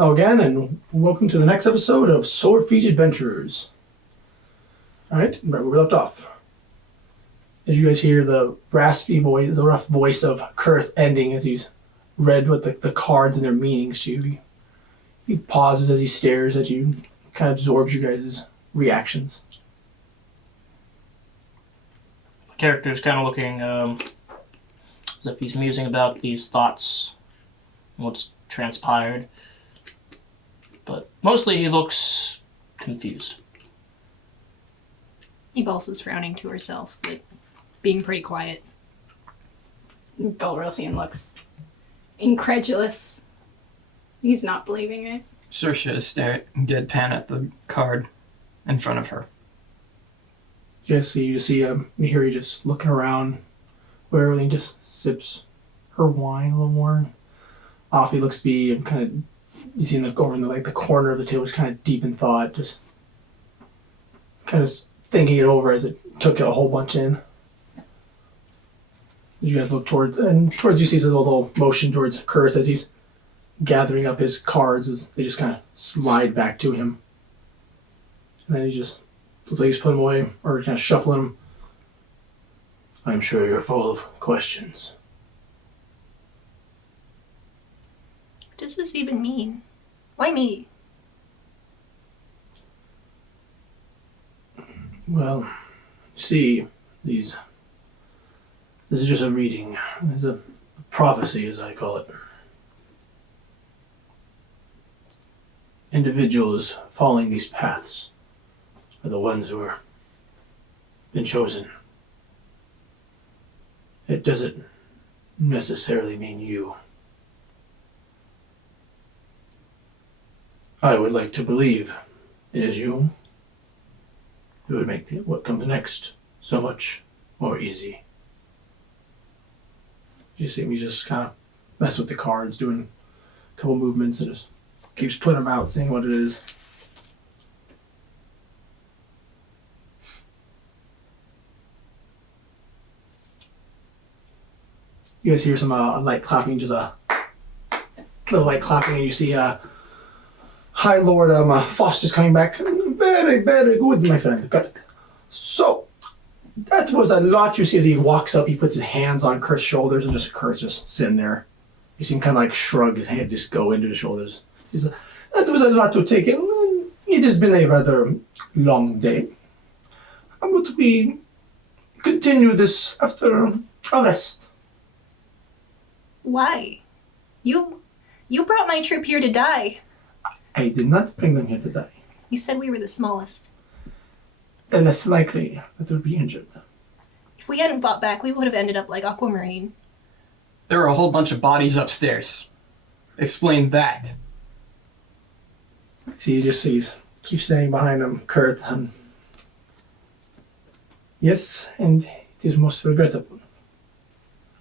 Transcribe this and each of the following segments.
Hello again, and welcome to the next episode of Sword Feet Adventures. Alright, right where we left off. Did you guys hear the raspy voice, the rough voice of Kurth ending as he's read what the cards and their meanings to you? He pauses as he stares at you, kind of absorbs you guys' reactions. The character is kind of looking as if he's musing about these thoughts and what's transpired. But mostly he looks confused. Ebul's frowning to herself, but being pretty quiet. Belrothian looks incredulous. He's not believing it. Saoirse is staring deadpan at the card in front of her. You see him, you hear you just looking around where everything just sips her wine a little more. Off he looks to be kind of, you see him over in the corner of the table, just kind of deep in thought, just kind of thinking it over as it took a whole bunch in. You guys look towards you see a little motion towards Kurth as he's gathering up his cards as they just kind of slide back to him. And then he just looks like he's putting them away or kind of shuffling them. I'm sure you're full of questions. What does this even mean? Why me? Well, see, this is just a reading. It's a prophecy, as I call it. Individuals following these paths are the ones who are been chosen. It doesn't necessarily mean you. I would like to believe it is you. It would make what comes next so much more easy. You see me just kind of mess with the cards, doing a couple movements, and just keeps putting them out, seeing what it is. You guys hear some light clapping, just a little light clapping, and you see High Lord Foster's coming back. Very, very good, my friend. Got it. So, that was a lot. You see as he walks up, he puts his hands on Kurt's shoulders, and Kurt's just sitting there. You see him kind of shrug his hand, just go into his shoulders. He says, that was a lot to take in. It has been a rather long day. But we continue this after a rest. Why? You brought my troop here to die. I did not bring them here to die. You said we were the smallest. They're less likely that they'll be injured. If we hadn't fought back, we would have ended up like Aquamarine. There are a whole bunch of bodies upstairs. Explain that. See, you just see, keep standing behind him, Kurth. Yes, and it is most regrettable.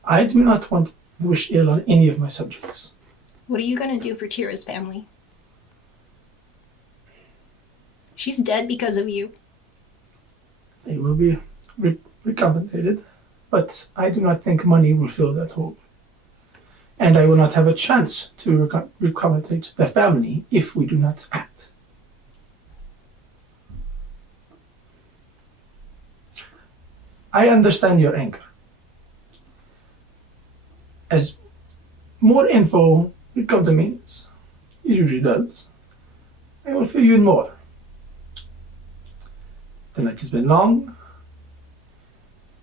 I do not want to wish ill on any of my subjects. What are you gonna do for Tira's family? She's dead because of you. They will be recompensated, but I do not think money will fill that hole. And I will not have a chance to recompensate the family if we do not act. I understand your anger. As more info will come to me, as it usually does, I will fill you in more. The night has been long.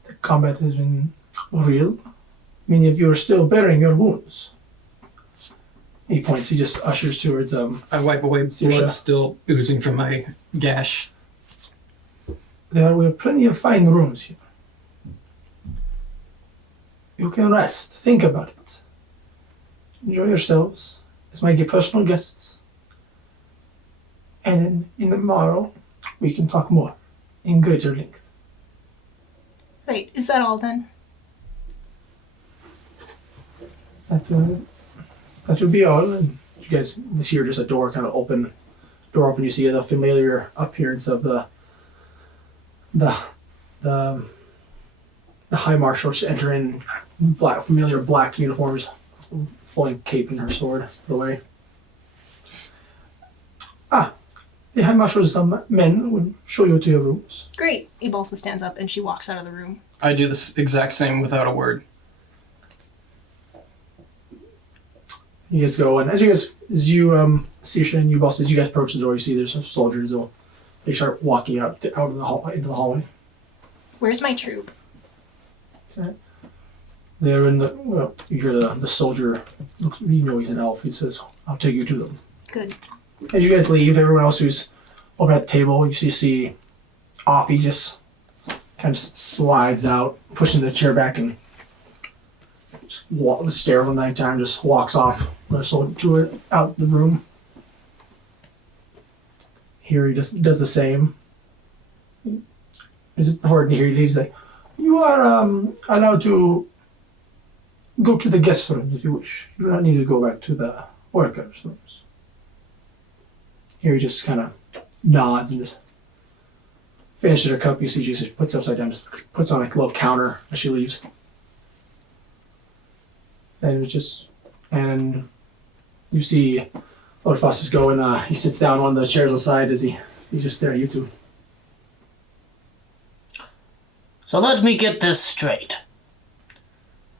The combat has been real. Many of you are still bearing your wounds. He points, he just ushers towards I wipe away blood still oozing from my gash. we have plenty of fine rooms here. You can rest, think about it. Enjoy yourselves as my personal guests. And in the morrow, we can talk more in greater length. Wait, is that all then? That should be all. And you guys see just a door kind of open. You see the familiar appearance of the high marshals enter in familiar black uniforms, flowing cape and her sword the way. the High Marshal's men will show you to your rooms. Great. Ibalsa stands up and she walks out of the room. I do this exact same without a word. You guys go, and as you Sisha and you boss, as you guys approach the door, you see there's some soldiers. They start walking out of the into the hallway. Where's my troop? They're in the. Well, you hear the soldier. You know he's an elf. He says, "I'll take you to them." Good. As you guys leave, everyone else who's over at the table, you see Offie just kind of slides out, pushing the chair back, and just the stair of the nighttime, just walks off the soldier out the room. Here he just does the same. Before he leaves, like, you are allowed to go to the guest room if you wish. You do not need to go back to the workers' rooms. Here he just kind of nods and just finishes her cup. You see she just puts upside down, just puts on a little counter as she leaves. And and you see Lord Faustus go and he sits down on the chairs on the side as he's just staring at you two. So let me get this straight.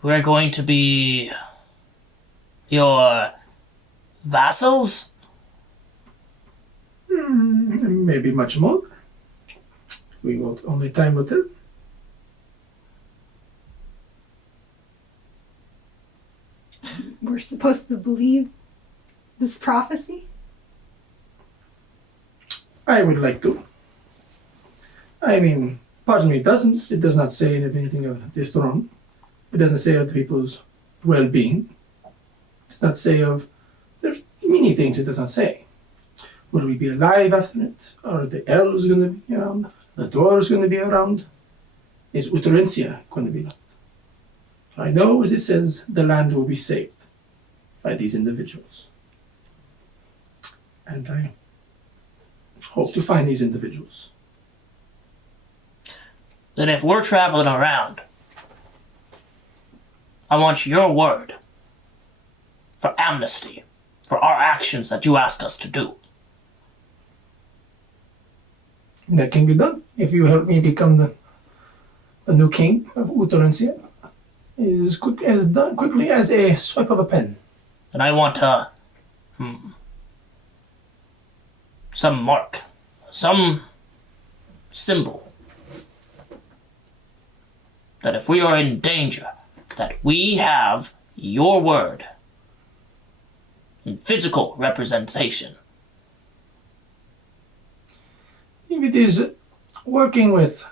We're going to be your vassals? Maybe much more. We will only time will tell. We're supposed to believe this prophecy? I would like to. I mean, pardon me, it does not say anything of the throne. It doesn't say of the people's well-being. It does not say of, there's many things it does not say. Will we be alive after it? Are the elves going to be around? The dwarves going to be around? Is Uterencia going to be left? I know, as it says, the land will be saved by these individuals. And I hope to find these individuals. Then if we're traveling around, I want your word for amnesty for our actions that you ask us to do. That can be done if you help me become the new king of Uterencia. It is done quickly as a swipe of a pen. And I want some mark, some symbol that if we are in danger, that we have your word in physical representation. If it is working with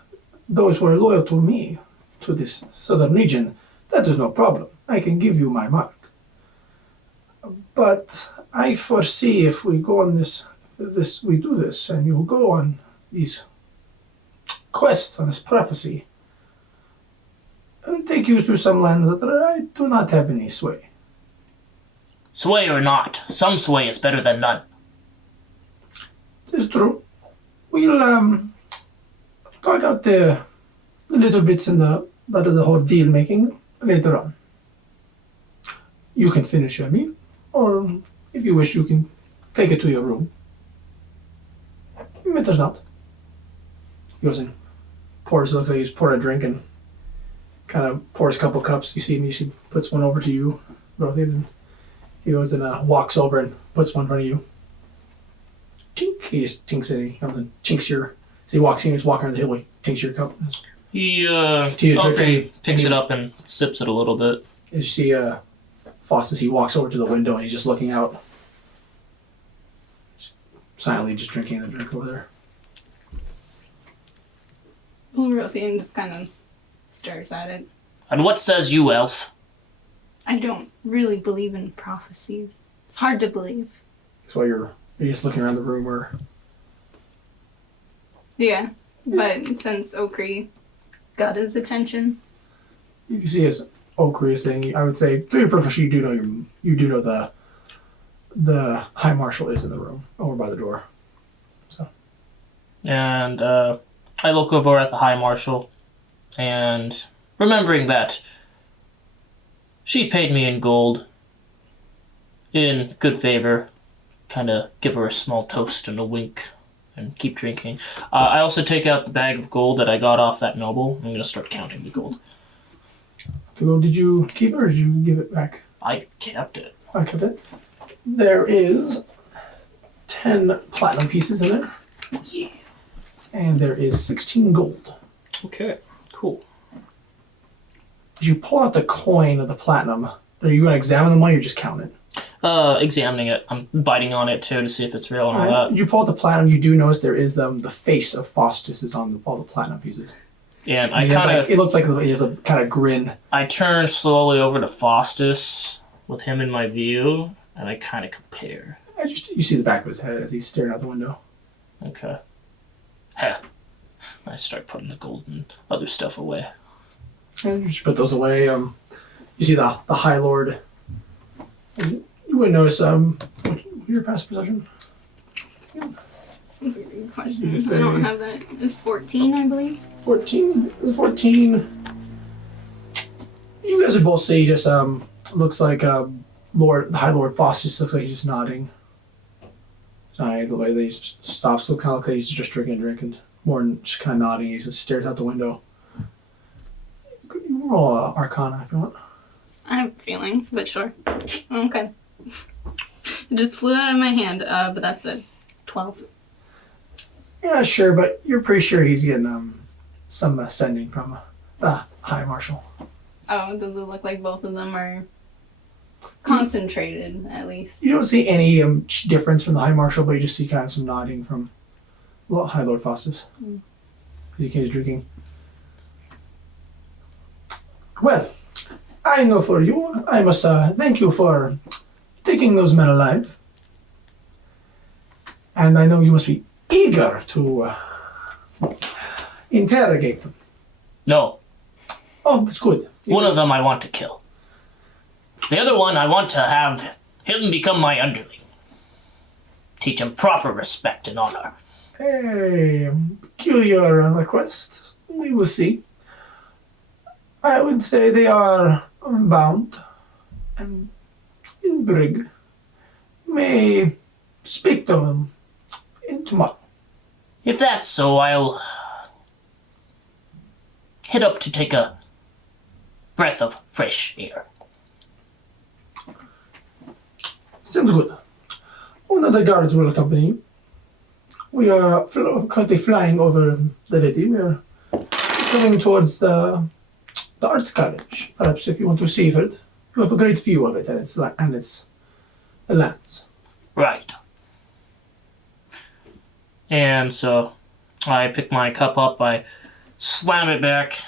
those who are loyal to me, to this southern region, that is no problem. I can give you my mark. But I foresee if we go on we do this, and you go on these quests, on this prophecy, I will take you to some lands that I do not have any sway. Sway or not, some sway is better than none. It is true. We'll talk out the little bits about the whole deal making later on. You can finish your meal, or if you wish, you can take it to your room. It matters not. He goes and looks like he's pouring a drink and kind of pours a couple cups. You see me, she puts one over to you, Rothian, and he goes and walks over and puts one in front of you. Tink! He just tinks it, he comes and chinks your. So he walks in, he's walking around the hill, he tinks your cup. He drinking, picks it up and sips it a little bit. As you see Faustus, he walks over to the window and he's just looking out. Silently just drinking the drink over there. Well, Rothian just kind of stares at it. And what says you, elf? I don't really believe in prophecies. It's hard to believe. That's why you're just looking around the room or... Yeah, but since Okri got his attention, You can see as Okri is saying, I would say, through your profession, you do know the High Marshal is in the room, over by the door. So. And I look over at the High Marshal, and remembering that she paid me in gold, in good favor, kind of give her a small toast and a wink and keep drinking. I also take out the bag of gold that I got off that noble. I'm gonna start counting the gold. The gold, did you keep it or did you give it back? I kept it. I kept it. There is 10 platinum pieces in there. Yeah. And there is 16 gold. Okay, cool. As you pull out the coin of the platinum, are you going to examine the money or just count it? Examining it. I'm biting on it too to see if it's real and all that. As you pull out the platinum, you do notice there is the face of Faustus is on all the platinum pieces. And I He has kind of, it looks like he has a kind of grin. I turn slowly over to Faustus with him in my view, and I kind of compare. You see the back of his head as he's staring out the window. Okay. Heh. I start putting the gold and other stuff away. And you just put those away. You see the High Lord. You wouldn't notice. What your passive perception? That's a good question. So I don't have that. It's 14, I believe. 14. You guys would both see just looks like the High Lord Faustus looks like he's just nodding. The way that he just stops, so kind of like he's just drinking a drink and more than just kind of nodding. He just stares out the window. You roll Arcana if you want. I have a feeling, but sure. Okay. It just flew out of my hand, but that's a 12. You're not sure, but you're pretty sure he's getting some sending from the High Marshal. Oh, does it look like both of them are concentrated, at least? You don't see any difference from the High Marshal, but you just see kind of some nodding from High Lord Faustus. He keeps drinking. Well, I know for you, I must thank you for taking those men alive. And I know you must be eager to interrogate them. No. Oh, that's good. One of them I want to kill. The other one I want to have him become my underling. Teach him proper respect and honor. A peculiar request. We will see. I would say they are bound and in brig. You may speak to them tomorrow. If that's so, I'll head up to take a breath of fresh air. Sounds good. One of the guards will accompany you. We are currently flying over the lady. We are coming towards the Arts College. Perhaps if you want to see it, you have a great view of it and its the lands. Right. And so I pick my cup up, I slam it back,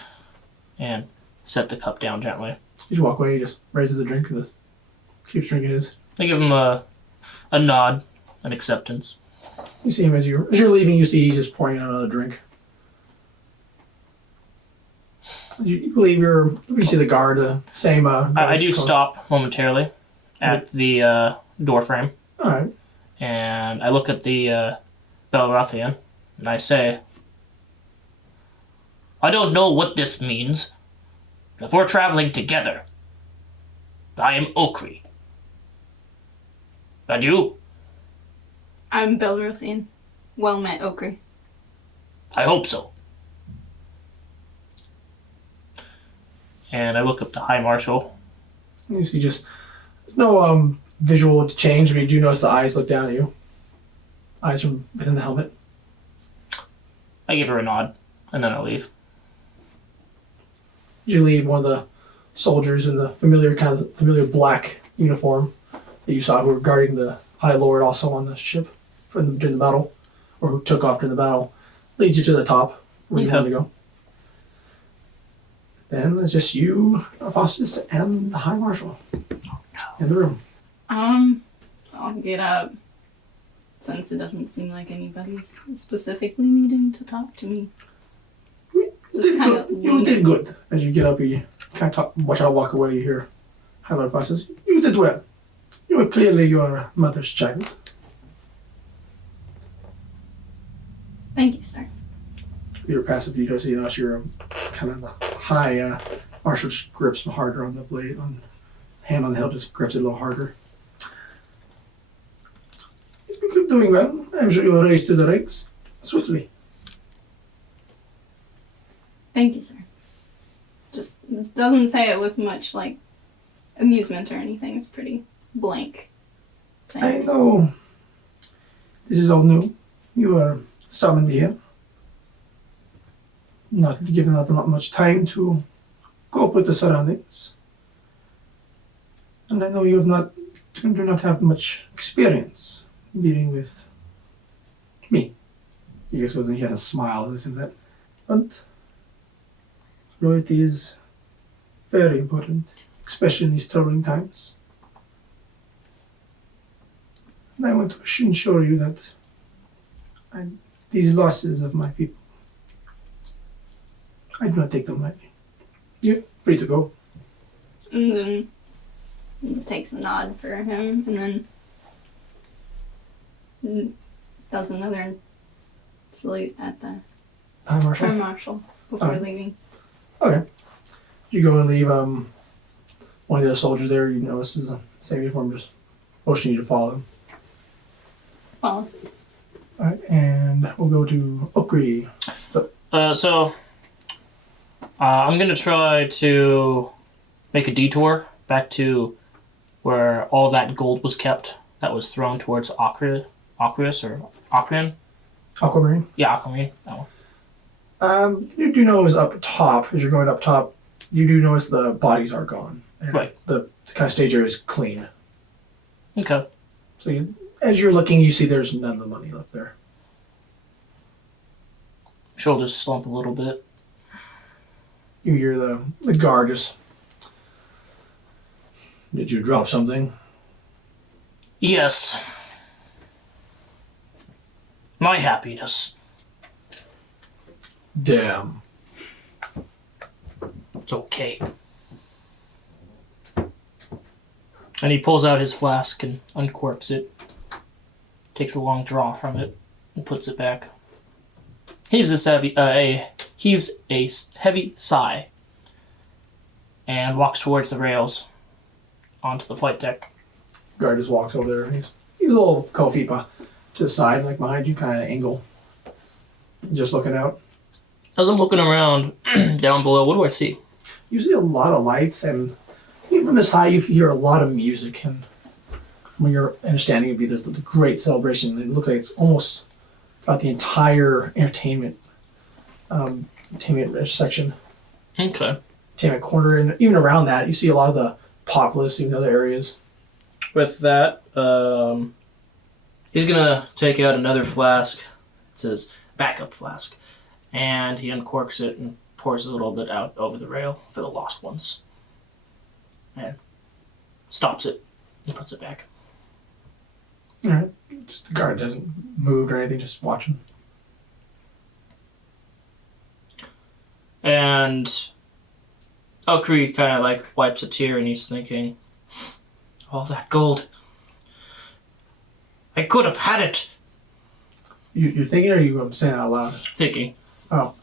and set the cup down gently. As you walk away, he just raises a drink and just keeps drinking his. I give him a nod, an acceptance. You see him as you're leaving. You see he's just pouring out another drink. You believe you see the guard, the same. I do stop momentarily at the door frame. All right. And I look at the Belrathian, and I say, I don't know what this means. If we're traveling together, I am Okri. And you? I'm Belrothian. Well met, Okri. I hope so. And I look up the High Marshal. You see just no visual change, but you do notice the eyes look down at you. Eyes from within the helmet. I give her a nod, and then I leave. You leave one of the soldiers in the familiar black uniform that you saw who were guarding the High Lord also on the ship during the battle, or who took off during the battle, leads you to the top where you Okay. want to go. Then it's just you, Faustus, and the High Marshal in the room. I'll get up. Since it doesn't seem like anybody's specifically needing to talk to me. Just kind of You did good. As you get up, you kind of watch out, walk away. You hear High Lord Faustus. You did well. You were clearly your mother's child. Thank you, sir. Your passive, you notice you're kind of the high marshal just grips harder on the blade, on hand on the hilt, just grips it a little harder. You keep doing well. I'm sure you're raised to the ranks. swiftly. Thank you, sir. Just this doesn't say it with much like amusement or anything. It's pretty blank. Thanks. I know. This is all new. You are summoned here. Not given not much time to cope with the surroundings. And I know you do not have much experience dealing with me. He just goes and he has a smile. This is it. But loyalty is very important, especially in these troubling times. And I want to ensure you that these losses of my people, I do not take them lightly. You're free to go. And then he takes a nod for him, and then does another salute at the Hi, Marshall. Tour Marshal before Alright. leaving. Okay. You go and leave one of the other soldiers there. You notice is the same uniform, just motion you to follow him. Follow. Alright, and we'll go to Okri. I'm gonna try to make a detour back to where all that gold was kept that was thrown towards Akrius or Akrian. Aquamarine. Yeah, Aquamarine. That one. You do notice up top, as you're going up top, you do notice the bodies are gone. And Right. The kind of stage area is clean. Okay. So as you're looking, you see there's none of the money left there. Shoulders slump a little bit. You hear the guard just. Did you drop something? Yes. My happiness. Damn. It's okay. And he pulls out his flask and uncorks it. Takes a long draw from it and puts it back. Heaves a heavy sigh and walks towards the rails onto the flight deck. Guard just walks over there. He's a little couple feet to the side, like behind you, kind of angle. Just looking out. As I'm looking around down below, what do I see? You see a lot of lights, and even from this high, you hear a lot of music. And from your understanding, it'd be the great celebration. It looks like it's almost throughout the entire entertainment section, Okay. entertainment corner, and even around that, you see a lot of the populace in the other areas. With that, he's gonna take out another flask. It says backup flask, and he uncorks it and pours a little bit out over the rail for the lost ones, and stops it and puts it back. All right. Just the guard doesn't move or anything, just watching. And Okri kind of like wipes a tear and he's thinking, all that gold. I could have had it. You're thinking, or you saying it out loud? Thinking. Oh.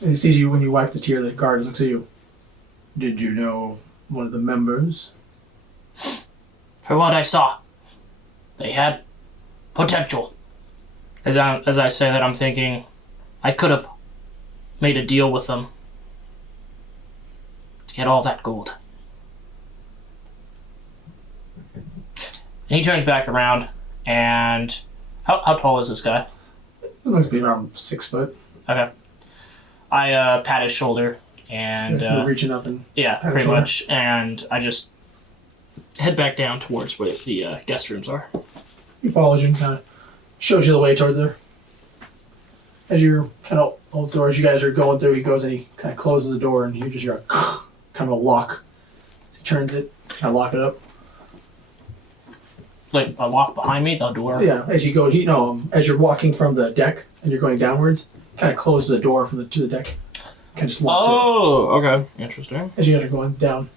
And he sees you when you wipe the tear. The guard looks at you. Did you know one of the members? For what I saw, they had potential. As I say that, I'm thinking, I could have made a deal with them to get all that gold. And he turns back around, and how tall is this guy? It looks to be around 6 foot. Okay. I pat his shoulder, and You're reaching up and yeah, pat his pretty shoulder. much, and I just head back down towards where the guest rooms are. He follows you and kind of shows you the way towards there. As you're kind of old door, as you guys are going through, he goes and he kind of closes the door, and you just hear a kind of a lock. He turns it, kind of lock it up. Like a lock behind me, the door. Yeah, as you go, as you're walking from the deck and you're going downwards, kind of closes the door to the deck. Kind of just locks it. Oh, okay. Interesting. As you guys are going down.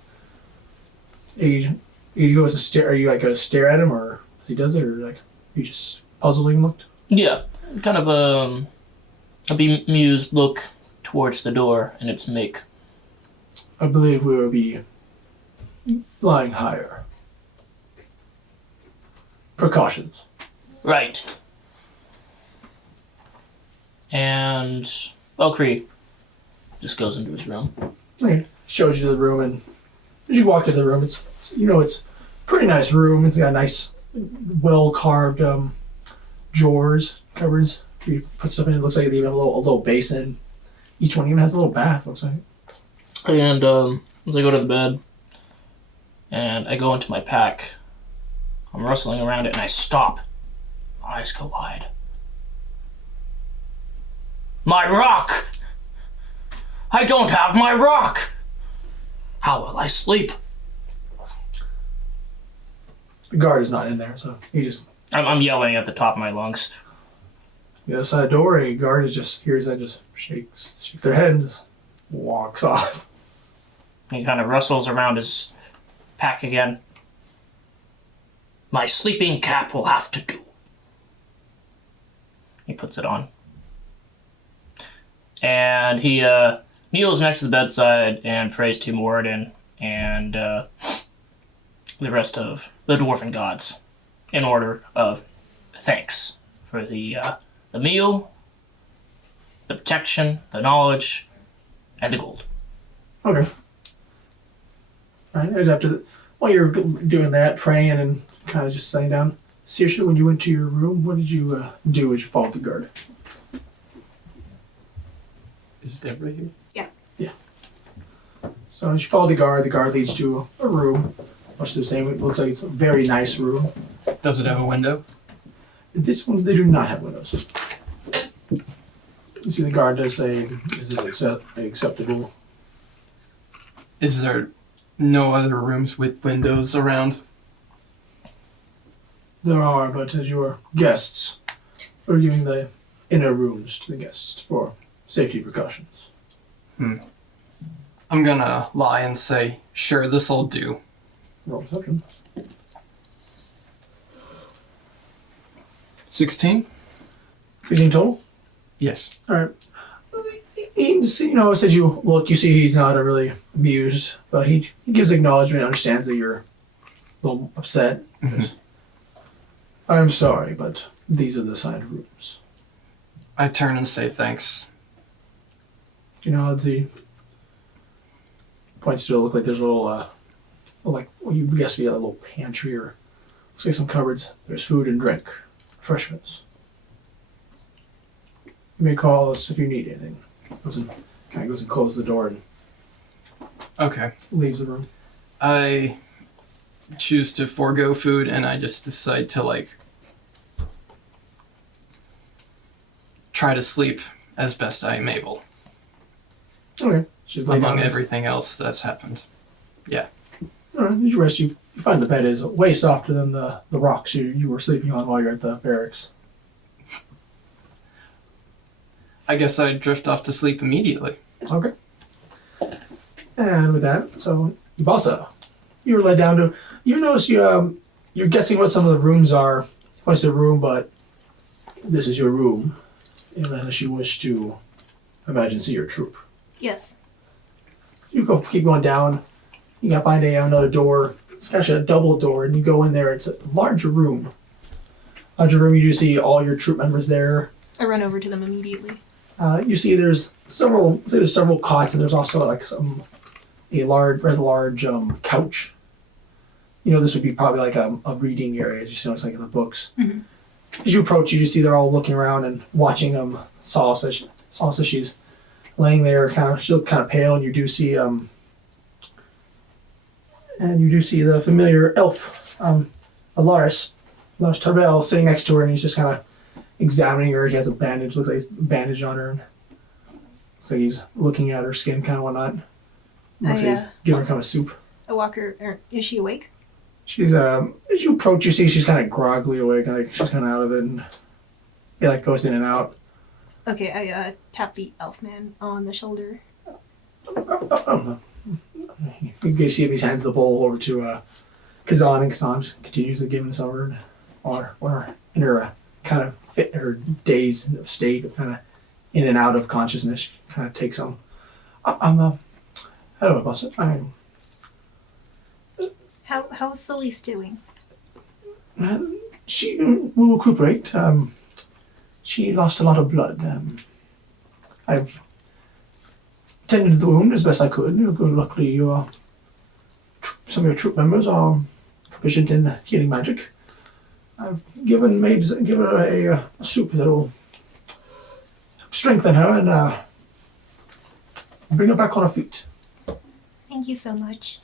He goes to stare. Are you like going to stare at him, or as he does it, or like you just puzzling looked? Yeah, kind of a bemused look towards the door and its make. I believe we will be flying higher. Precautions. Right. And Valkyrie just goes into his room. Okay. Shows you the room, and as you walk to the room, it's a pretty nice room. It's got nice, well carved drawers, cupboards. You put stuff in. It looks like they even have a little basin. Each one even has a little bath. Looks like. And as I go to the bed, and I go into my pack, I'm rustling around it, and I stop. My eyes go wide. My rock! I don't have my rock! How will I sleep? The guard is not in there, so he just I'm yelling at the top of my lungs. the other side of the door. A guard is just hears that, just shakes their head and just walks off. He kind of rustles around his pack again. My sleeping cap will have to do. He puts it on. And he kneels next to the bedside and prays to Moradin and the rest of the dwarven gods in order of thanks for the meal, the protection, the knowledge, and the gold. Okay. All right. And while you're doing that, praying and kind of just sitting down, Saoirse, when you went to your room, what did you do as you followed the guard? Is Deborah here? So as you follow the guard leads to a room. Much the same. It looks like it's a very nice room. Does it have a window? This one, they do not have windows. You see the guard does say, is it acceptable? Is there no other rooms with windows around? There are, but as your guests, we're giving the inner rooms to the guests for safety precautions. I'm gonna lie and say, sure, this'll do. Roll perception. 16? 16 total? Yes. Alright. He's, as you look, you see he's not really amused, but he gives acknowledgement, understands that you're a little upset. Mhm. I'm sorry, but these are the assigned rooms. I turn and say thanks. He points to it, look like there's a little, what you guess would be a little pantry or looks like some cupboards. There's food and drink, refreshments. You may call us if you need anything. Goes and closes the door and Okay. leaves the room. I choose to forego food and I just decide to, try to sleep as best I am able. Okay. She's laying Among down. everything else that's happened. Alright, as you rest, you find the bed is way softer than the rocks you were sleeping on while you're at the barracks. I guess I drift off to sleep immediately. Okay. And with that, so Vasa, you were led down to. You notice you're guessing what some of the rooms are. Well, it's a room, but this is your room, unless you wish to, imagine, see your troop. Yes. You keep going down. You got find another door. It's actually a double door, and you go in there. It's a larger room. Larger room. You do see all your troop members there. I run over to them immediately. You see there's several cots, and there's also a rather large couch. This would be probably like a reading area, just it's like in the books. Mhm. As you approach, you just see they're all looking around and watching Salsa. She's laying there, she looked kind of pale, and you do see the familiar elf, Alaris Tarbell, sitting next to her, and he's just kind of examining her. He has a bandage, looks like a bandage on her. Looks like he's looking at her skin, kind of whatnot. Looks like he's giving her kind of soup. I walk her. Is she awake? She's as you approach, you see she's kind of groggily awake, like she's kind of out of it, and he goes in and out. Okay, I tap the elf man on the shoulder. You see him, he hands the bowl over to Kazan, and Kazan just continues to give him some or in her kind of fit her daze state of kind of in and out of consciousness. She kind of takes some. Hello, boss. How's Solis doing? She will recuperate. She lost a lot of blood. I've tended to the wound as best I could. Luckily, some of your troop members are proficient in healing magic. I've given her a soup that will strengthen her and bring her back on her feet. Thank you so much.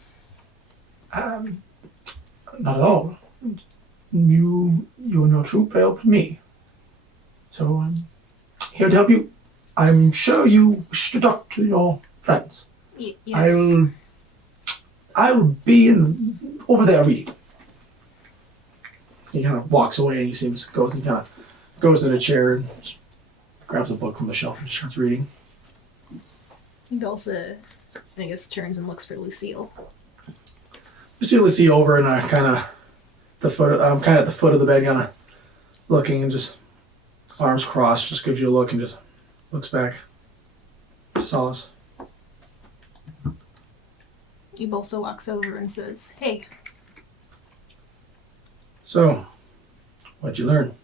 Not at all. You and your troop helped me. So I'm here to help you. I'm sure you wish to talk to your friends. Yes. I'll be over there reading. He kind of walks away and he seems goes in a chair and just grabs a book from the shelf and starts reading. Belsa, I guess, turns and looks for Lucille. You see Lucy over in kind of the foot, at the foot of the bed, kind of looking and just arms crossed, just gives you a look and just looks back. Solace. Belsa walks over and says, "Hey." So, what'd you learn?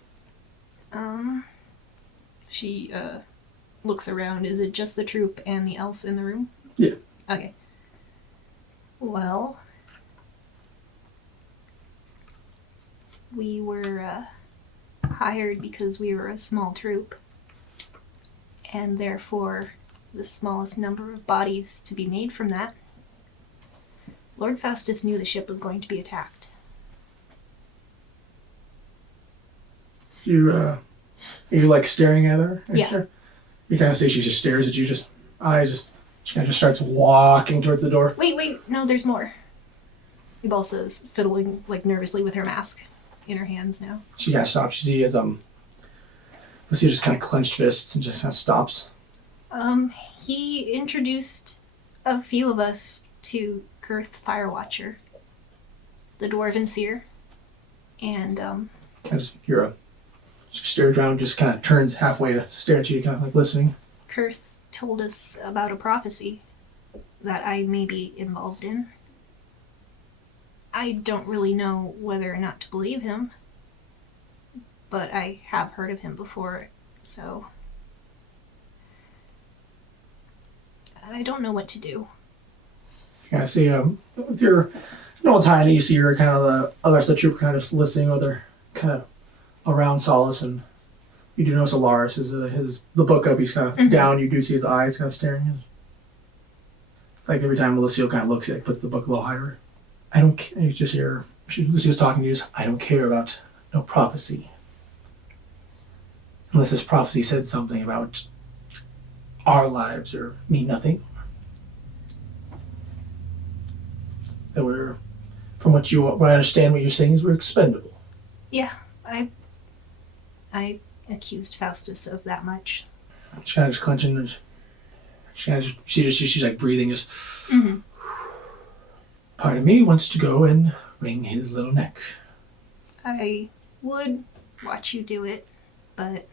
She looks around. Is it just the troop and the elf in the room? Yeah. Okay. Well, we were hired because we were a small troop, and therefore the smallest number of bodies to be made from that. Lord Faustus knew the ship was going to be attacked. Are you like staring at her? Yeah. You kind of see she just stares at you, she kind of just starts walking towards the door. Wait, no, there's more. Ibalsa's fiddling, like, nervously with her mask in her hands now. She kind of stops. You see as, Lucy just kind of clenched fists and just kind of stops. He introduced a few of us to Girth Firewatcher, the Dwarven Seer, and, Kind of just, she stares around, just kind of turns halfway to stare at you, kind of like listening. Girth told us about a prophecy that I may be involved in. I don't really know whether or not to believe him, but I have heard of him before, so I don't know what to do. You kind of see, with your, it's hiding, you see her kind of the other rest of the troop kind of just listening, other kind of around Solace, and you do notice Alaris is the book up, he's kind of down, you do see his eyes kind of staring. It's like every time Lucille kind of looks, he like puts the book a little higher. I don't care, you just hear, Lucille's talking to you, I don't care about no prophecy. Unless this prophecy said something about our lives or mean nothing. That we're, from what I understand what you're saying is we're expendable. Yeah, I accused Faustus of that much. She's kind of just clenching. And she's like breathing. Just. Mm-hmm. Part of me wants to go and wring his little neck. I would watch you do it, but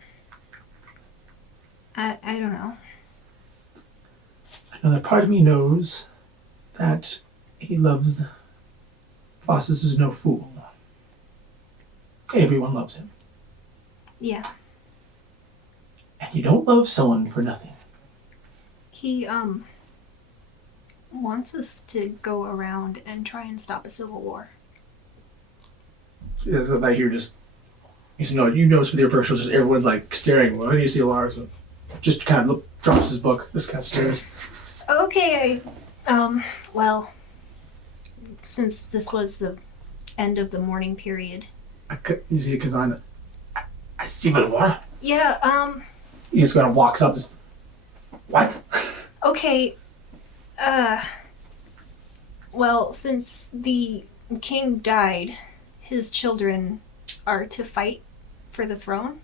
I don't know. Another part of me knows that he loves. Faustus is no fool. Everyone loves him. Yeah. And you don't love someone for nothing. He, wants us to go around and try and stop a civil war. Yeah, so like you're just, you notice with your approach, just everyone's like staring. When you see Lars, just kind of drops his book, just kind of stares. Okay, well, since this was the end of the mourning period. You see, because I see a bit of water. Yeah, He just kind of walks up. Just, what? Okay, well, since the king died, his children are to fight for the throne.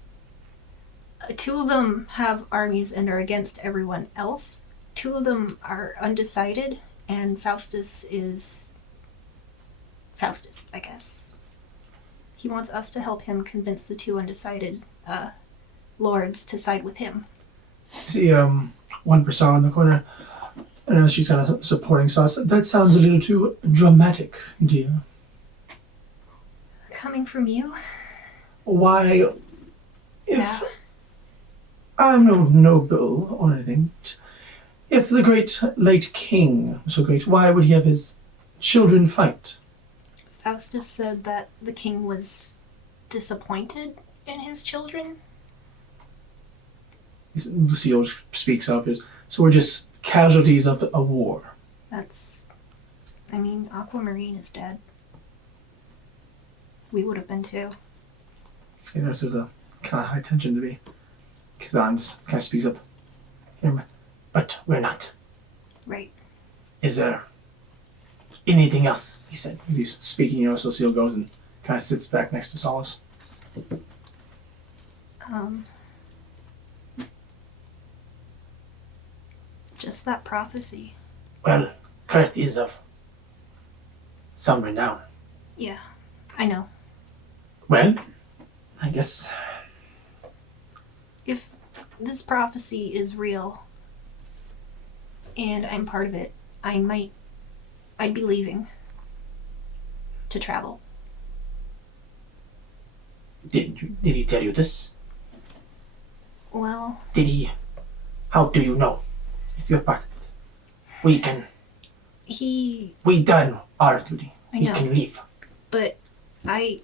2 of them have armies and are against everyone else. 2 of them are undecided, and Faustus is Faustus, I guess. He wants us to help him convince the 2 undecided lords to side with him. See, one persona in the corner. And she's kind of supporting Sauce. That sounds a little too dramatic, dear. Coming from you? Why? Yeah. I'm no noble or anything. If the great late king was so great, why would he have his children fight? Faustus said that the king was disappointed in his children. Lucille speaks up. So we're just casualties of a war. Aquamarine is dead. We would have been too. There's a kind of high tension to be. Kazan just kind of speaks up. But we're not. Right. Is there anything else? He said. He's speaking, so Seal goes and kind of sits back next to Solace. Just that prophecy. Well, Kurth is of some renown. Yeah, I know. Well, I guess If this prophecy is real and I'm part of it, I'd be leaving to travel. Did he tell you this? Well, Did he? How do you know? If you're part of it, we done our duty. I We know. can leave. But I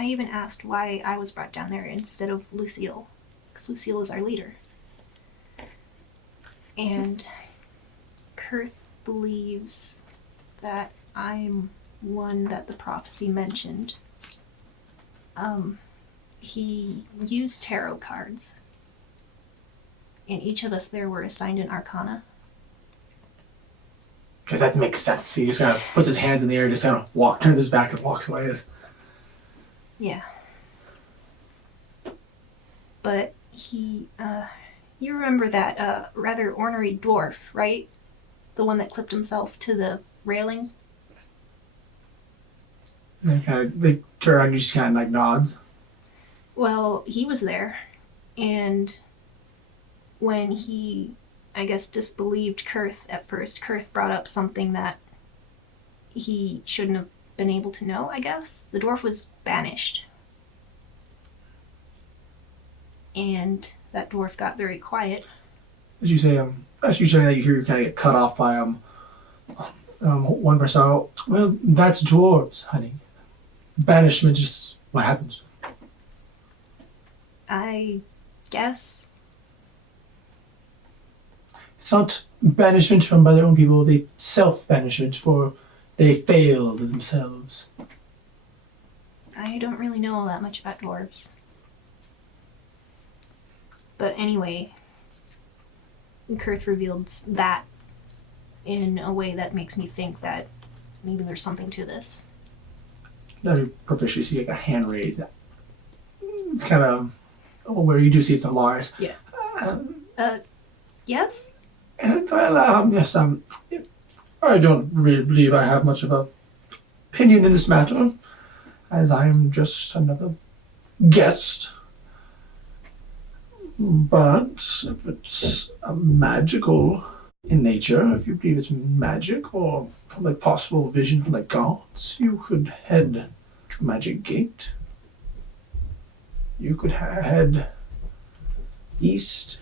even asked why I was brought down there instead of Lucille, because Lucille is our leader. And Kurth believes that I'm one that the prophecy mentioned. He used tarot cards, and each of us there were assigned an arcana. Because that makes sense. He just kind of puts his hands in the air, just kind of turns his back and walks away. Yeah. But you remember that rather ornery dwarf, right? The one that clipped himself to the railing? And they turn around and just kind of nods. Well, he was there, and when he, I guess, disbelieved Kurth at first, Kurth brought up something that he shouldn't have been able to know, I guess. The dwarf was banished. And that dwarf got very quiet. As you say, as you say that, you hear you kind of get cut off by one person. Well, that's dwarves, honey. Banishment is what happens. I guess. It's not banishment from by their own people, they self-banishment for they failed themselves. I don't really know all that much about dwarves. But anyway, Kurth revealed that in a way that makes me think that maybe there's something to this. Now you proficiently see like a hand raise. It's kind of where you do see some Lars. Yeah. Yes? And well, yes, I don't really believe I have much of a opinion in this matter, as I am just another guest. But if it's magical in nature, if you believe it's magic or like possible vision from the gods, you could head to Magic Gate. You could head east.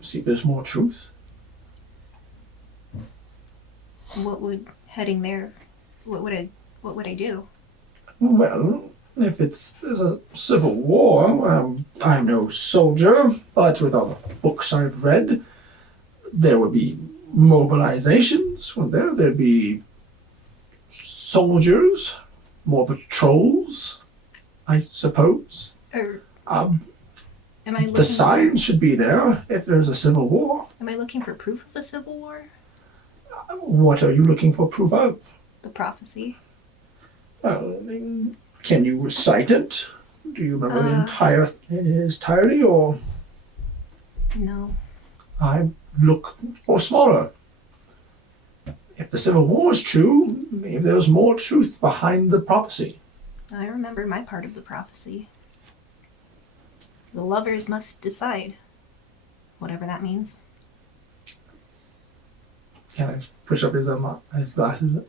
See if there's more truth. What would heading there? What would I do? Well, if there's a civil war, I'm no soldier, but with all the books I've read, there would be mobilizations. There'd be soldiers, more patrols, I suppose. Or Um, am I looking the signs should be there if there's a civil war. Am I looking for proof of a civil war? What are you looking for proof of? The prophecy. Well, can you recite it? Do you remember in its entirety, or No. I look for smaller? If the Civil War is true, maybe there's more truth behind the prophecy. I remember my part of the prophecy. The lovers must decide. Whatever that means. Can I push up his glasses?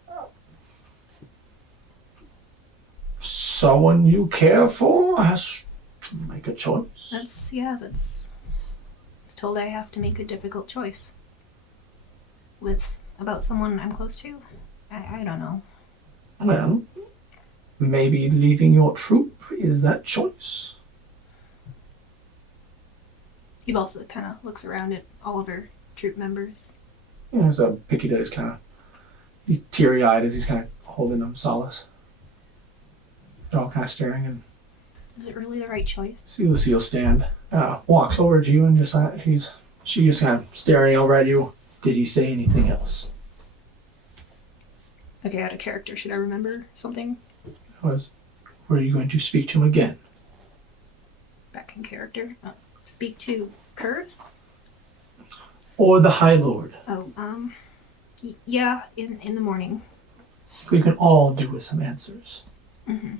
Someone you care for has make a choice. That's I was told I have to make a difficult choice. About someone I'm close to. I don't know. Well, maybe leaving your troop is that choice. He also kind of looks around at all of her troop members. You know, so Piccadilly is kind of he's teary-eyed as he's kind of holding them solace. They're all kind of staring, and Is it really the right choice? see Lucille stand, walks over to you and just she just kind of staring over at you. Did he say anything else? Okay, out of character, should I remember something? Were you going to speak to him again? Back in character. Speak to Kurth? Or the High Lord? Oh, yeah, in the morning. We can all do with some answers. Mm-hmm.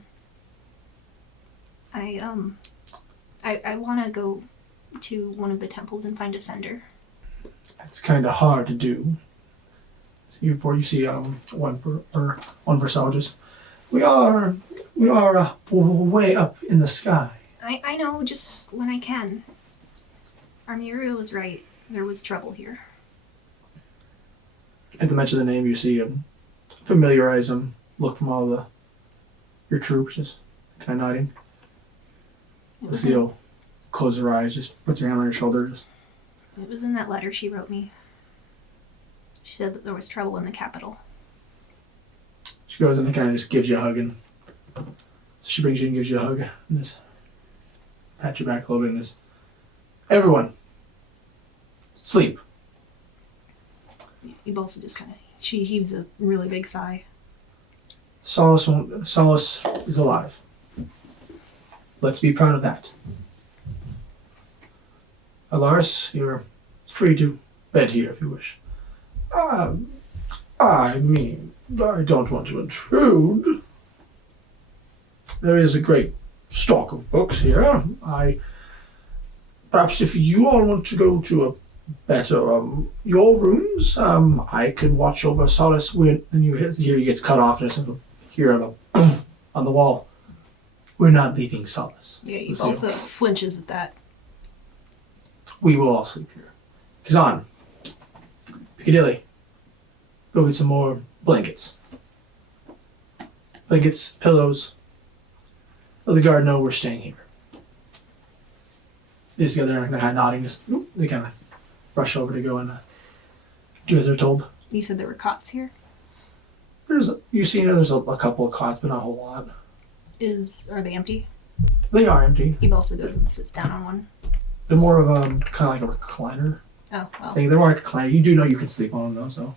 I want to go to one of the temples and find a sender. It's kind of hard to do. You see one for soldiers. We are way up in the sky. I know, just when I can. Armiria was right. There was trouble here. At the mention of the name, you see familiarize him. Look from all your troops, just kind of nodding. It was, Lucille closes her eyes, just puts her hand on your shoulders. it was in that letter she wrote me. She said that there was trouble in the capital. She goes and kind of just gives you a hug, and she brings you and gives you a hug, and just pats your back a little bit, and just everyone sleep. Ibalsa just kind of, she heaves a really big sigh. Solace is alive. Let's be proud of that. Alaris, you're free to bed here if you wish. I mean, I don't want to intrude. There is a great stock of books here. Perhaps if you all want to go to a better, your rooms, I could watch over Solace when you hear he gets cut off and there's hear a boom on the wall. We're not leaving Solace. Yeah, Lucille. Ibalsa flinches at that. We will all sleep here. Kazan, Piccadilly, go get some more blankets. Blankets, pillows. Let the guard know we're staying here. They just together and kind of nodding. They kind of rush over to go and do as they're told. You said there were cots here? There's a couple of cots, but not a whole lot. Are they empty? They are empty. Ibalsa goes and sits down on one. They're more of kind of like a recliner Oh, well. thing. They're more like a recliner. You do know you can sleep on them though, so.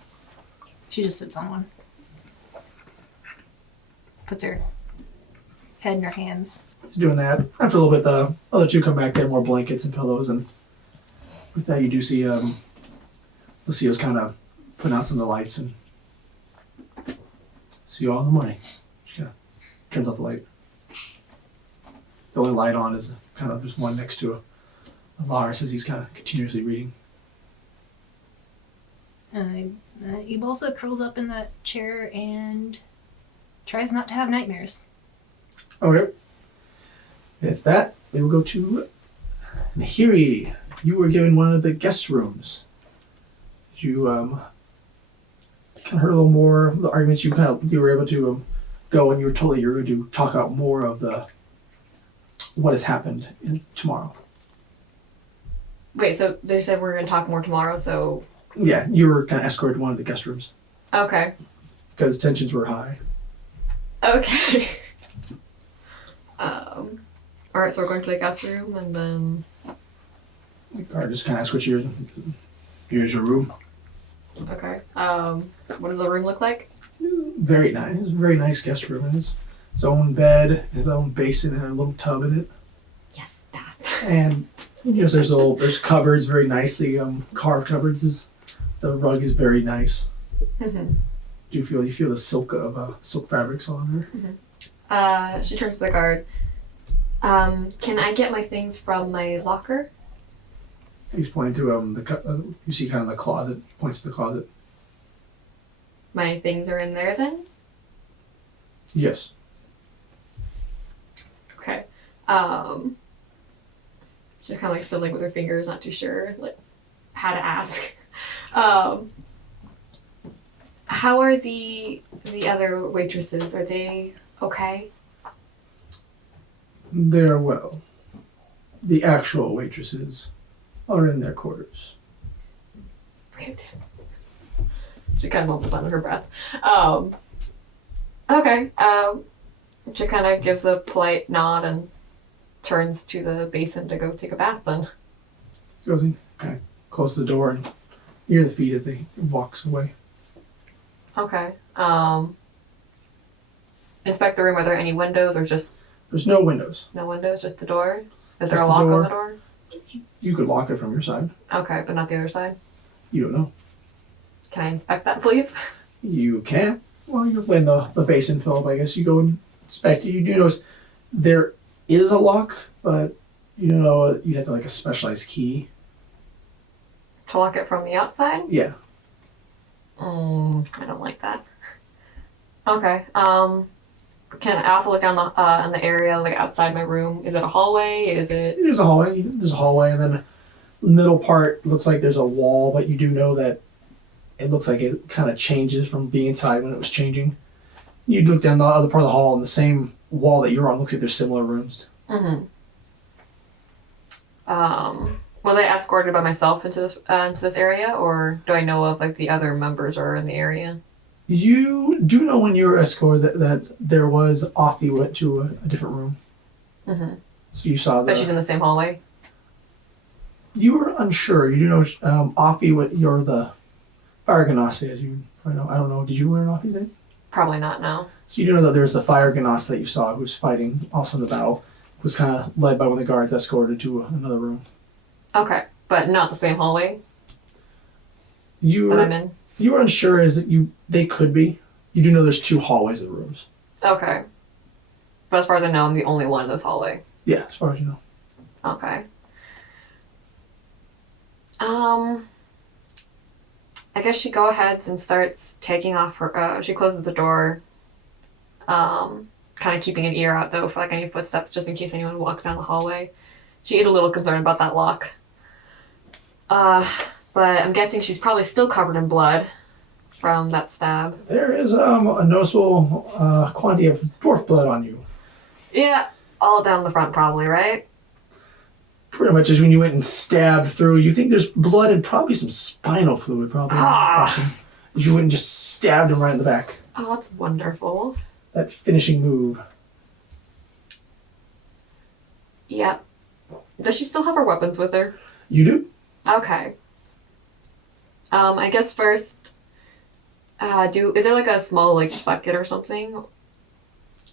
She just sits on one. Puts her head in her hands. Doing that. After a little bit, the other two come back. They have more blankets and pillows, and with that, you do see Lucille's kind of putting out some of the lights, and see you all in the morning. She kind of turns off the light. The only light on is kind of there's one next to Lars as he's kind of continuously reading. Ibalsa curls up in that chair and tries not to have nightmares. Okay. With that, we will go to Nahiri. You were given one of the guest rooms. You kind of heard a little more of the arguments. You were able to go and you were told you were going to talk out more of what has happened tomorrow. Wait, so they said we're going to talk more tomorrow, so... Yeah, you were kind of escorted to one of the guest rooms Okay. because tensions were high. Okay. Alright, so we're going to the guest room, and then... The guard just kind of escorts you. Here's your room. Okay. What does the room look like? Very nice. Very nice guest room. It has its own bed, his own basin, and a little tub in it. Yes, that. And there's cupboards, very nicely carved cupboards. The rug is very nice. Mm-hmm. You feel the silk fabrics on there. She turns to the guard. Can I get my things from my locker? He's pointing to you see kind of the closet. Points to the closet. My things are in there then? Yes. Okay. She's kind of like fiddling with her fingers, not too sure like how to ask. How are the other waitresses? Are they okay? They're well. The actual waitresses are in their quarters. Rude. She kind of mumbles under her breath. Okay. She kind of gives a polite nod and turns to the basin to go take a bath then. Goes in, kind of closes the door and you hear the feet as they walks away. Okay. Inspect the room. Are there any windows or just There's no windows. no windows, just the door? Is there Just a the lock door. on the door? You could lock it from your side. Okay, but not the other side. You don't know. Can I inspect that, please? You can. Well, you're when the basin fill up, I guess you go and inspect it. You do notice there is a lock, but you know you have to like a specialized key. To lock it from the outside? Yeah. I don't like that. Okay. Can I also look down in the area like outside my room? Is it a hallway? Is it? There's a hallway. There's a hallway, and then the middle part looks like there's a wall, but you do know that it looks like it kind of changes from being inside when it was changing. You look down the other part of the hall, and the same wall that you're on looks like there's similar rooms. Mm-hmm. Was I escorted by myself into this area, or do I know of like the other members are in the area? You do know when you were escorted that there was Offie went to a different room. Mm-hmm. So you saw But she's in the same hallway. You were unsure. You do know Offie. You're the fire ganassi, as you probably know. I don't know. Did you learn Offie's name? Probably not now. So you do know that there's the fire ganassi that you saw who was fighting also in the battle. Was kind of led by one of the guards, escorted to another room. Okay, but not the same hallway You that I'm were in. you were unsure as that they could be. You do know there's two hallways of rooms. Okay. But as far as I know, I'm the only one in this hallway. Yeah, as far as you know. Okay. I guess she go ahead and starts taking off her. She closes the door. Kind of keeping an ear out though for like any footsteps, just in case anyone walks down the hallway. She is a little concerned about that lock. But I'm guessing she's probably still covered in blood from that stab. There is a noticeable quantity of dwarf blood on you. Yeah, all down the front probably, right? Pretty much as when you went and stabbed through. You think there's blood and probably some spinal fluid probably. As you went and just stabbed him right in the back. Oh, that's wonderful. That finishing move. Yep. Does she still have her weapons with her? You do? Okay. I guess first, is there like a small like bucket or something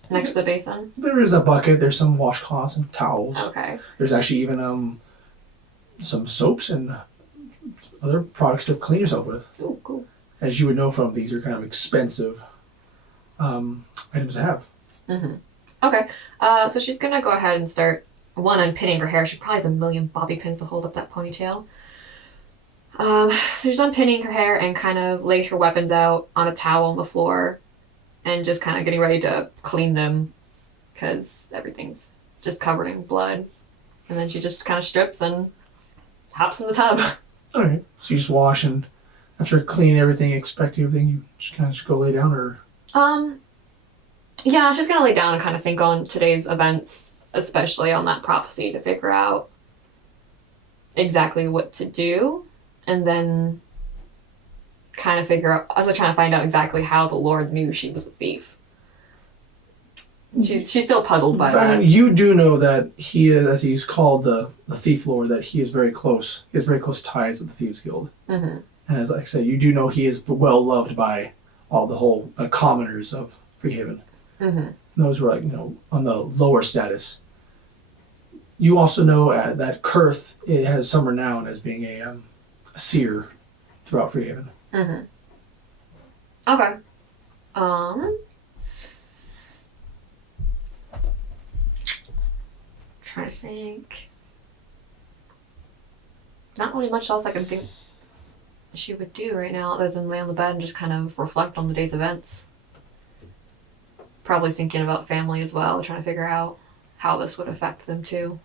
next to the basin? There is a bucket. There's some washcloths and towels. Okay. There's actually even some soaps and other products to clean yourself with. Oh, cool. As you would know from these are kind of expensive items to have. Mm-hmm. Okay. So she's gonna go ahead and start unpinning her hair. She probably has a million bobby pins to hold up that ponytail. So she's unpinning her hair and kind of lays her weapons out on a towel on the floor and just kind of getting ready to clean them because everything's just covered in blood. And then she just kind of strips and hops in the tub. Alright. So you just wash and after cleaning everything, expecting everything, you just kind of just go lay down or... Yeah, she's gonna lay down and kind of think on today's events, especially on that prophecy, to figure out exactly what to do, and then kind of figure out, also trying to find out exactly how the Lord knew she was a thief. She's still puzzled by that. You do know that he is, as he's called the Thief Lord, that he is very close. He has very close ties with the Thieves Guild. Mm-hmm. And as I said, you do know he is well loved by all the commoners of Freehaven. Mm-hmm. Those who are on the lower status. You also know that Kurth has some renown as being a seer throughout Freehaven. Mm-hmm. Okay. Trying to think. Not really much else I can think she would do right now other than lay on the bed and just kind of reflect on the day's events. Probably thinking about family as well, trying to figure out how this would affect them too.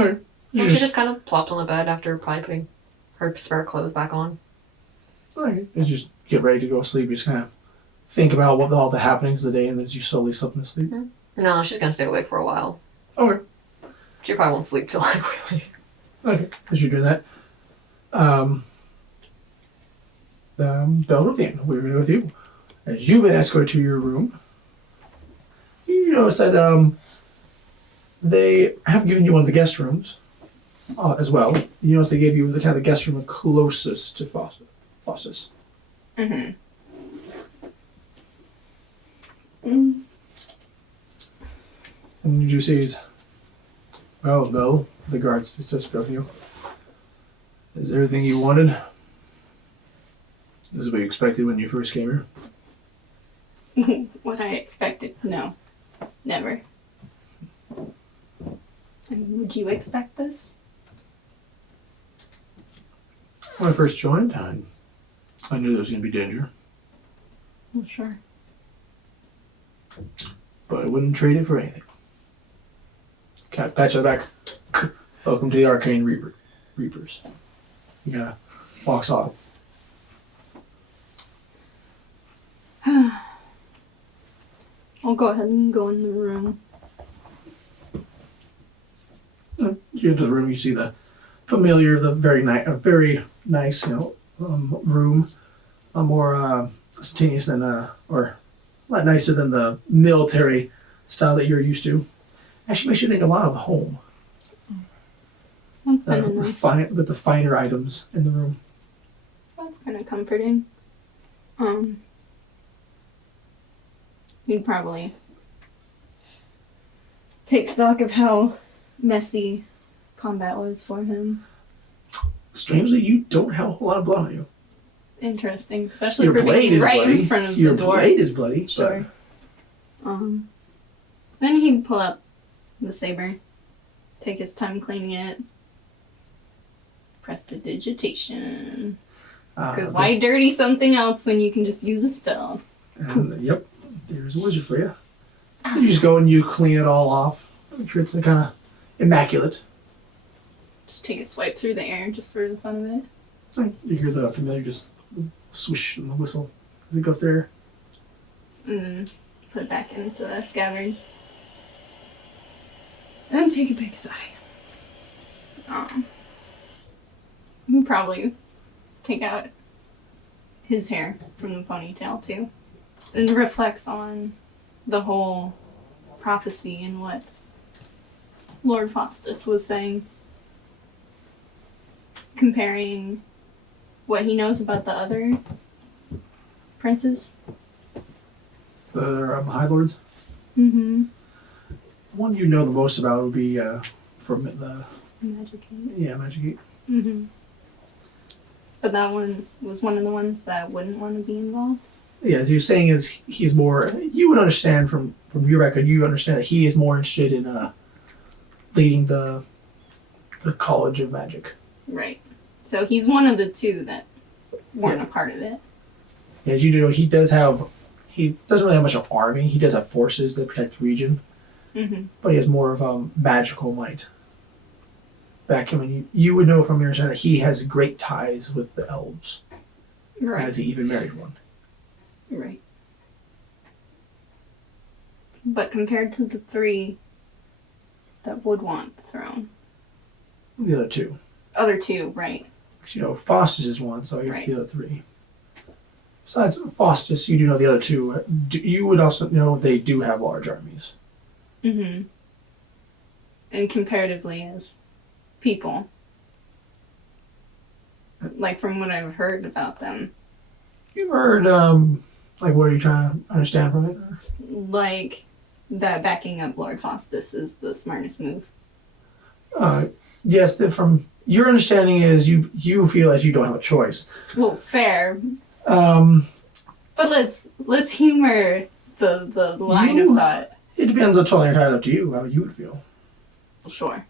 Okay. Well, You she just, just kind of plopped on the bed after probably putting her spare clothes back on. okay. You just get ready to go to sleep. You just kind of think about what all the happenings of the day, and then you slowly slip into sleep. No, she's gonna stay awake for a while. Okay. She probably won't sleep till like really. Okay. As you're doing that, Belrothian, we're going to go with you. As you've been escorted to your room, you notice that they have given you one of the guest rooms as well. You notice they gave you the kind of the guest room closest to Faustus. Mm-hmm. And you see he's, well, Belle, the guards just of you. Is everything you wanted? This is what you expected when you first came here? What I expected? No. Never. I mean, would you expect this? When I first joined, I knew there was going to be danger, Well, sure. but I wouldn't trade it for anything. Cat patch on the back. Welcome to the Arcane Reapers. He kind of walks off. I'll go ahead and go in the room. You enter the room, you see the familiar, the very nice, room, more spontaneous than, or a lot nicer than the military style that you're used to. Actually, makes you think a lot of home. That's kind of nice. With the finer items in the room. That's kind of comforting. He'd probably take stock of how messy combat was for him. Strangely, you don't have a whole lot of blood on you. Interesting, especially Your for blade being is right bloody. in front of Your the door. blade is bloody. Sure. Then he'd pull up the saber, take his time cleaning it, prestidigitation. Because why dirty something else when you can just use a spell? And, yep, there's a wizard for you. You just go and you clean it all off. Make sure it's kind of immaculate. Just take a swipe through the air just for the fun of it. You hear the familiar just swoosh and the whistle as it goes there. And then put it back into the scabbard. And take a big sigh. We'll probably take out his hair from the ponytail too. And reflects on the whole prophecy and what Lord Faustus was saying. Comparing what he knows about the other princes. The other High Lords. Mm-hmm. The one you know the most about would be from the Magic. Magic 8. Mm-hmm. But that one was one of the ones that wouldn't want to be involved. Yeah, as you're saying is he's more. You would understand from your record. You understand that he is more interested in leading the College of Magic. Right. So he's one of the two that weren't a part of it. Yeah, as you know, he doesn't really have much of an army. He does have forces that protect the region, but he has more of magical might. Back when you would know from your understanding that he has great ties with the elves, Right. as he even married one. Right. But compared to the three that would want the throne. The other two. Other two, right. 'Cause, Faustus is one, so I guess Right. the other three. Besides Faustus, you do know the other two. You would also know they do have large armies. Mm-hmm. And comparatively as people. Like from what I've heard about them. You've heard, what are you trying to understand from it? Like that backing up Lord Faustus is the smartest move. Yes, from your understanding is you feel as you don't have a choice. Well, fair. Um, But let's humor the line of thought. It depends totally entirely up to you how you would feel. Sure.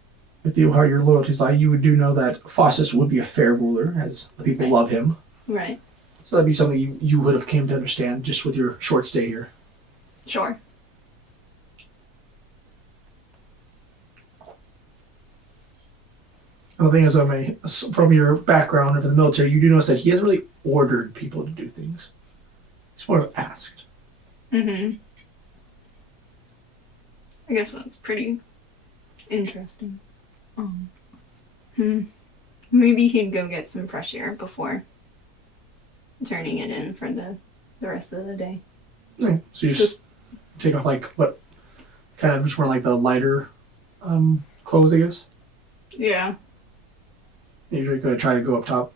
With you, how your loyalties lie, you would do know that Faustus would be a fair ruler, as the people Right. love him. Right. So that'd be something you would have came to understand just with your short stay here. Sure. Another thing is, from your background of the military, you do notice that he hasn't really ordered people to do things. He's more of asked. Mm-hmm. I guess that's pretty interesting. Maybe he'd go get some fresh air before turning it in for the rest of the day. Okay. So you just take off like what? Kind of just wearing like the lighter clothes, I guess. Yeah. You're going to try to go up top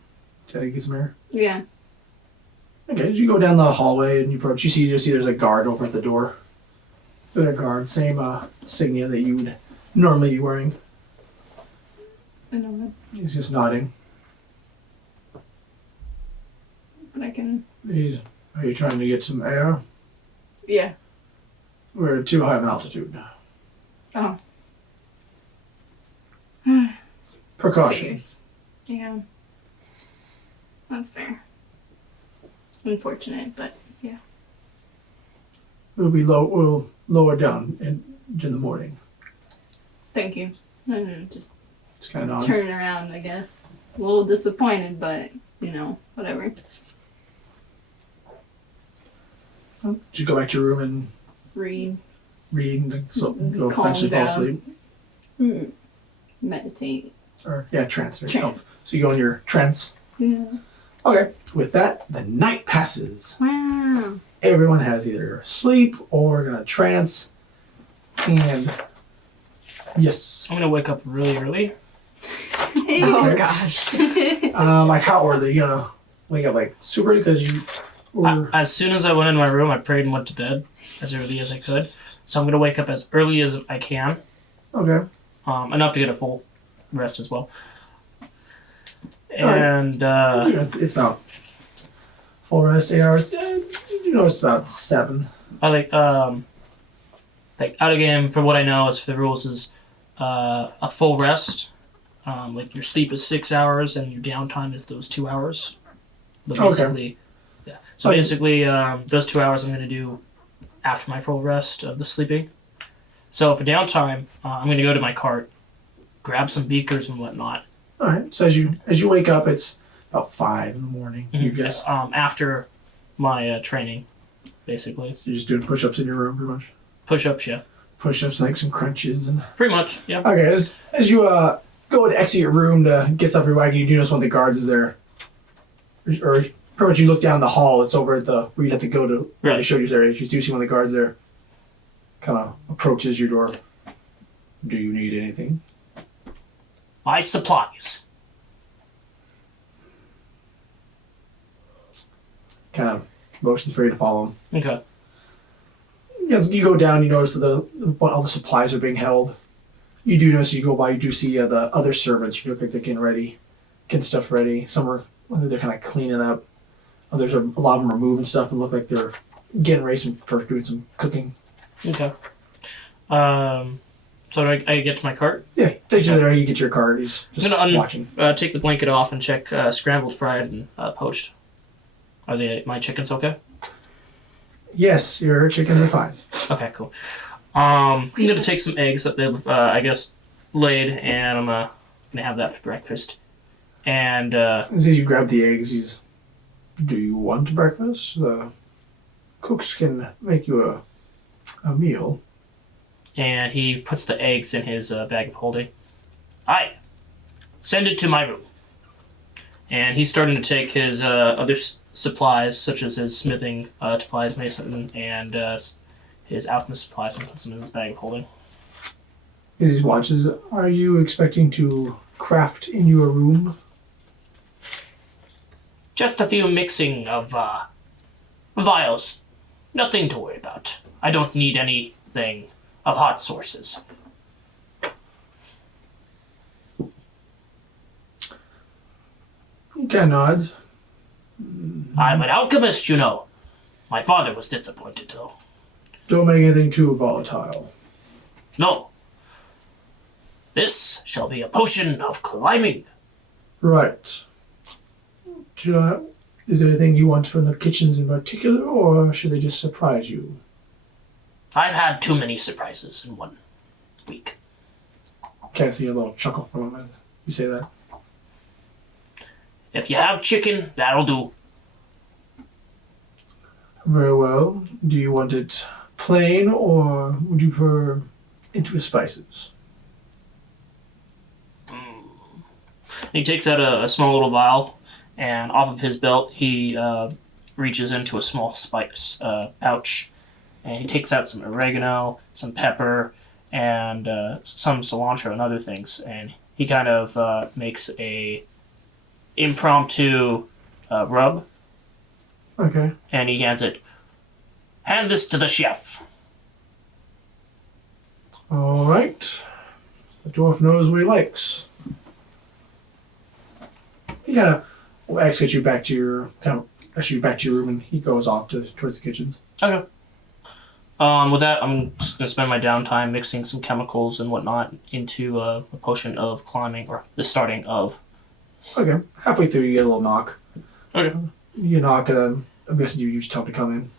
to get some air. Yeah. Okay, as you go down the hallway and you approach, you see there's a guard over at the door. There's a guard, same insignia that you would normally be wearing. I know that. He's just nodding. But I can. Are you trying to get some air? Yeah. We're too high of an altitude. Oh. Precaution. Figures. Yeah. That's fair. Unfortunate, but yeah. We'll lower down in the morning. Thank you. And just It's kind of turn around, I guess. A little disappointed, but whatever. Just go back to your room and Read. and so go Calm eventually fall down. asleep. Meditate. Or trance. There you go. Trance. So you go in your trance. Yeah. Okay. With that, the night passes. Wow. Everyone has either sleep or a trance. And yes. I'm gonna wake up really early. Oh Okay. gosh. Like how early? You gonna wake up like super early because you or As soon as I went in my room, I prayed and went to bed as early as I could. So I'm gonna wake up as early as I can, okay. enough to get a full rest as well. Alright. And It's about full rest, 8 hours. Yeah, you know it's about 7. I like out of game for what I know is for the rules is a full rest. Like your sleep is 6 hours and your downtime is those 2 hours. But Okay. basically, yeah. So Okay. basically, those 2 hours I'm going to do after my full rest of the sleeping. So for downtime, I'm going to go to my cart, grab some beakers and whatnot. All right. So as you wake up, it's about 5 in the morning. You guess After my training, basically. you're just doing push-ups in your room, pretty much. Push-ups, yeah. Push-ups, like some crunches and. Pretty much, yeah. Okay. As you go to exit your room to get stuff your wagon, you do notice one of the guards is there. Or pretty much you look down the hall. It's over at the where you'd have to go to. Where Right. they showed you there. You do see one of the guards there. Kind of approaches your door. Do you need anything? My supplies. Kind of motions for you to follow him. Okay. As you go down, you notice all the supplies are being held. You do notice as you go by, you do see the other servants. You look like they're getting stuff ready. Some are they're kind of cleaning up. Others are a lot of them are moving stuff and look like they're getting ready for doing some cooking. Okay. So do I get to my cart? Yeah, takes you there. You get your card. He's just I'm gonna watching. Take the blanket off and check scrambled, fried, and poached. Are my chickens okay? Yes, your chickens are fine. Okay, cool. I'm gonna take some eggs that they've I guess laid, and I'm gonna have that for breakfast. And As you grab the eggs, do you want breakfast? The cooks can make you a meal. and he puts the eggs in his bag of holding. Aye, send it to my room. And he's starting to take his other supplies, such as his smithing supplies, mason, and his alchemist supplies, and puts them in his bag of holding. As he watches, are you expecting to craft in your room? Just a few mixing of vials. Nothing to worry about. I don't need anything of hot sources. He kind of nods. I'm an alchemist, you know. My father was disappointed, though. Don't make anything too volatile. No. This shall be a potion of climbing. Right. Is there anything you want from the kitchens in particular, or should they just surprise you? I've had too many surprises in 1 week. Can't see a little chuckle from him as you say that. If you have chicken, that'll do. Very well. Do you want it plain or would you prefer into with spices? He takes out a small little vial, and off of his belt, he reaches into a small spice pouch, and he takes out some oregano, some pepper, and some cilantro and other things, and he kind of makes a impromptu rub, Okay. and he hands it. Hand this to the chef. All right. The dwarf knows what he likes. He kind of escorts you back to your room, and he goes off towards the kitchen. Okay. With that, I'm just gonna spend my downtime mixing some chemicals and whatnot into a potion of climbing, or the starting of. Okay. Halfway through, you get a little knock. Okay. You knock. I'm guessing you just tell him to come in.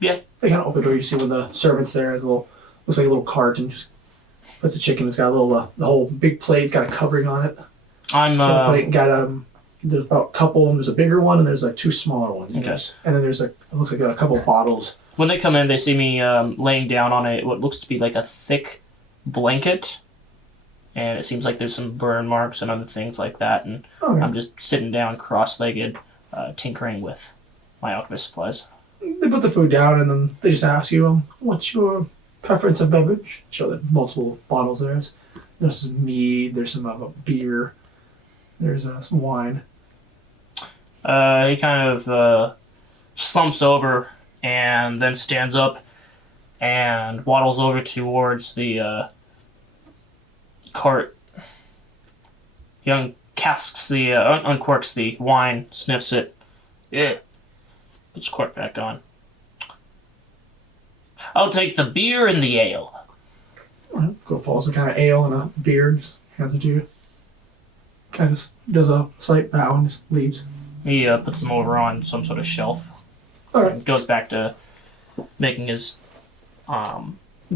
Yeah. They kind of open the door. You see when the servant's there. Has looks like a little cart, and just puts the chicken. It's got a little the whole big plate's got a covering on it. I'm So plate got there's about a couple. There's a bigger one, and there's like two smaller ones. Okay. And then there's it looks like a couple bottles. When they come in, they see me laying down on what looks to be like a thick blanket, and it seems like there's some burn marks and other things like that. And Okay. I'm just sitting down, cross-legged, tinkering with my alchemist supplies. They put the food down, and then they just ask you, "What's your preference of beverage?" Show them multiple bottles. There's some mead. There's some beer. There's some wine. He kind of slumps over and then stands up and waddles over towards the cart. He uncorks the wine, sniffs it. Yeah. Puts the cork back on. I'll take the beer and the ale. Go pulls a kind of ale and a beer. Just hands it to you. Kind of does a slight bow and just leaves. He puts them over on some sort of shelf. All right. And goes back to making his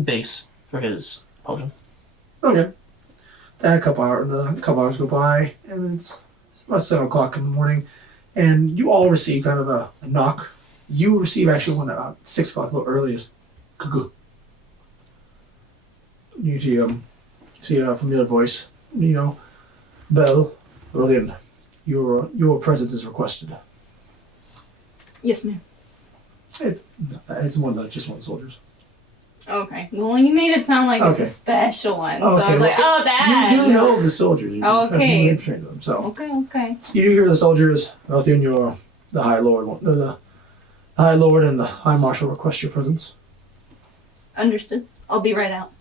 base for his potion. Okay. Then a couple hours go by, and it's about 7 o'clock in the morning, and you all receive kind of a knock. You receive actually one about 6 o'clock, a little early. Is cuckoo. You see a familiar voice. Belle, Rolin, your presence is requested. Yes, ma'am. It's just one of the soldiers. Okay. Well, you made it sound like Okay. it's a special one, so Okay, I was like, well, oh, that. You know the soldiers. You Okay. have trained them, so. Okay. You hear the soldiers, Elthian, the High Lord, the High Lord and the High Marshal request your presence. Understood. I'll be right out.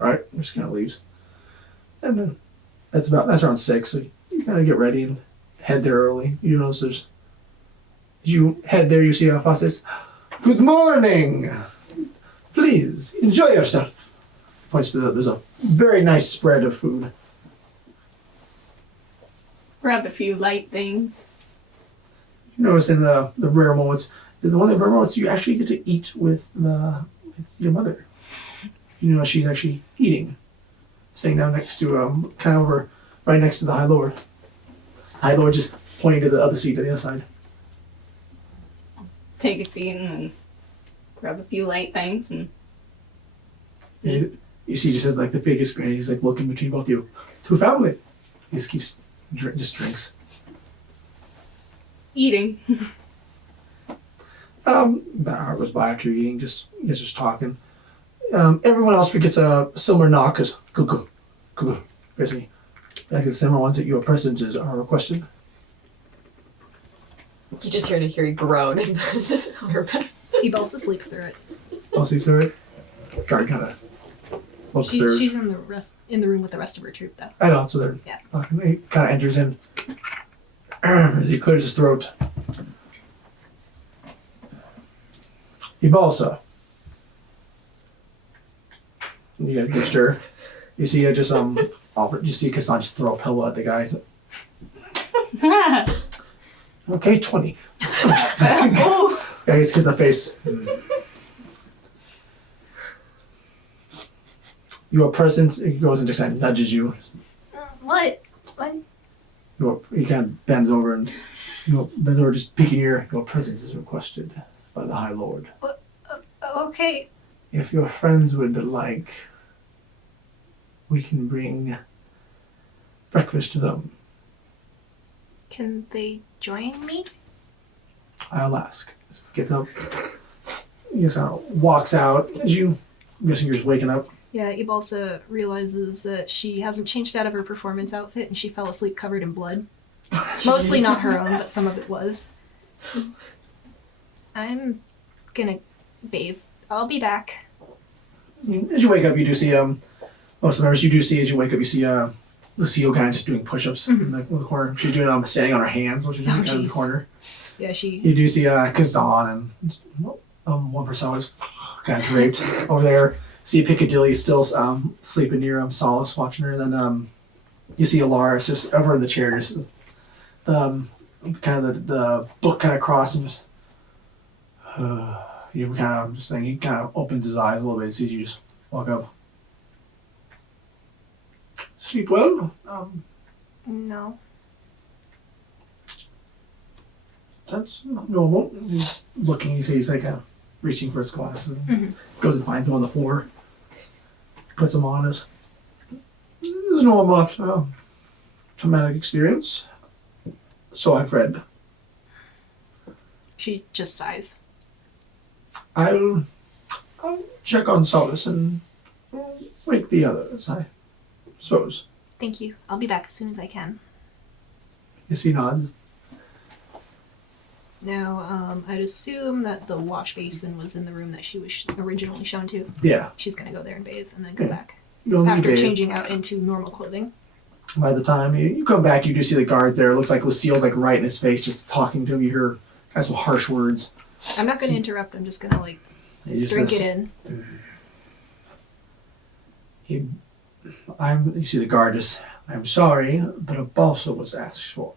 Alright, just kind of leaves. And that's around 6, so you kind of get ready and head there early. You notice as you head there, you see Faustus. Good morning! Please, enjoy yourself. Points to there's a very nice spread of food. Grab a few light things. You notice in the rare moments, is one of the rare moments you actually get to eat with your mother. She's actually eating. Sitting down next to, kind of over, right next to the High Lord. High Lord just pointing to the other seat on the other side. Take a seat and then grab a few light things and You see, he just has like the biggest grin. He's like looking between both you. To family. He just keeps, just drinks. eating. About an hour goes by after eating, you guys just talking. Everyone else gets a similar knock as cuckoo. Basically, like the similar ones that your presences are requested. You just hear a groan in her bed. Ebelsa sleeps through it. I'll see through it. Guard kind of looks through. She's in the room with the rest of her troop, though. I know, so they're Yeah. talking. He kind of enters in as he clears his throat. Ebalsa. You get a good stir. You see, you see Kassan just throw a pillow at the guy. Okay, 20. Oh, Yeah, he just hit the face. Your presence, he goes into and nudges you. What? What? He kind of bends over and bends over, just peeking ear. Your presence is requested by the High Lord. Okay. If your friends would like, we can bring breakfast to them. Can they join me? I'll ask. Just gets up. He just kind of walks out. I'm guessing you're just waking up. Yeah, Ibalsa realizes that she hasn't changed out of her performance outfit and she fell asleep covered in blood. Mostly not her own, but some of it was. I'm gonna bathe. I'll be back. As you wake up, you do see most of the members. You do see as you wake up, you see Lucille kind of just doing push-ups in the corner. She's doing standing on her hands, which is doing kind of in the jeez. corner. Yeah, she. You do see Kazan and one person was kind of draped over there. See Piccadilly still sleeping near Solace watching her. Then you see Alaris just over in the chair, just kind of the book kind of crossed and just you kind of just saying he kind of opens his eyes a little bit, sees you just walk up. Sleep well. No. That's normal. He's looking. You see he's like reaching for his glasses. And goes and finds them on the floor. Puts them on. It's normal after traumatic experience. So I've read. She just sighs. I'll check on Solace and wake the others, I suppose. Thank you. I'll be back as soon as I can. Yes, he nods. Now, I'd assume that the wash basin was in the room that she was originally shown to. Yeah. She's gonna go there and bathe and then go Yeah. back. You'll After bathe. changing out into normal clothing. By the time you come back, you do see the guards there. It looks like Lucille's like right in his face, just talking to him. You hear kind of some harsh words. I'm not gonna interrupt, I'm just gonna, He just drink says, it in. You see the guard just, I'm sorry, but a balsa was asked for.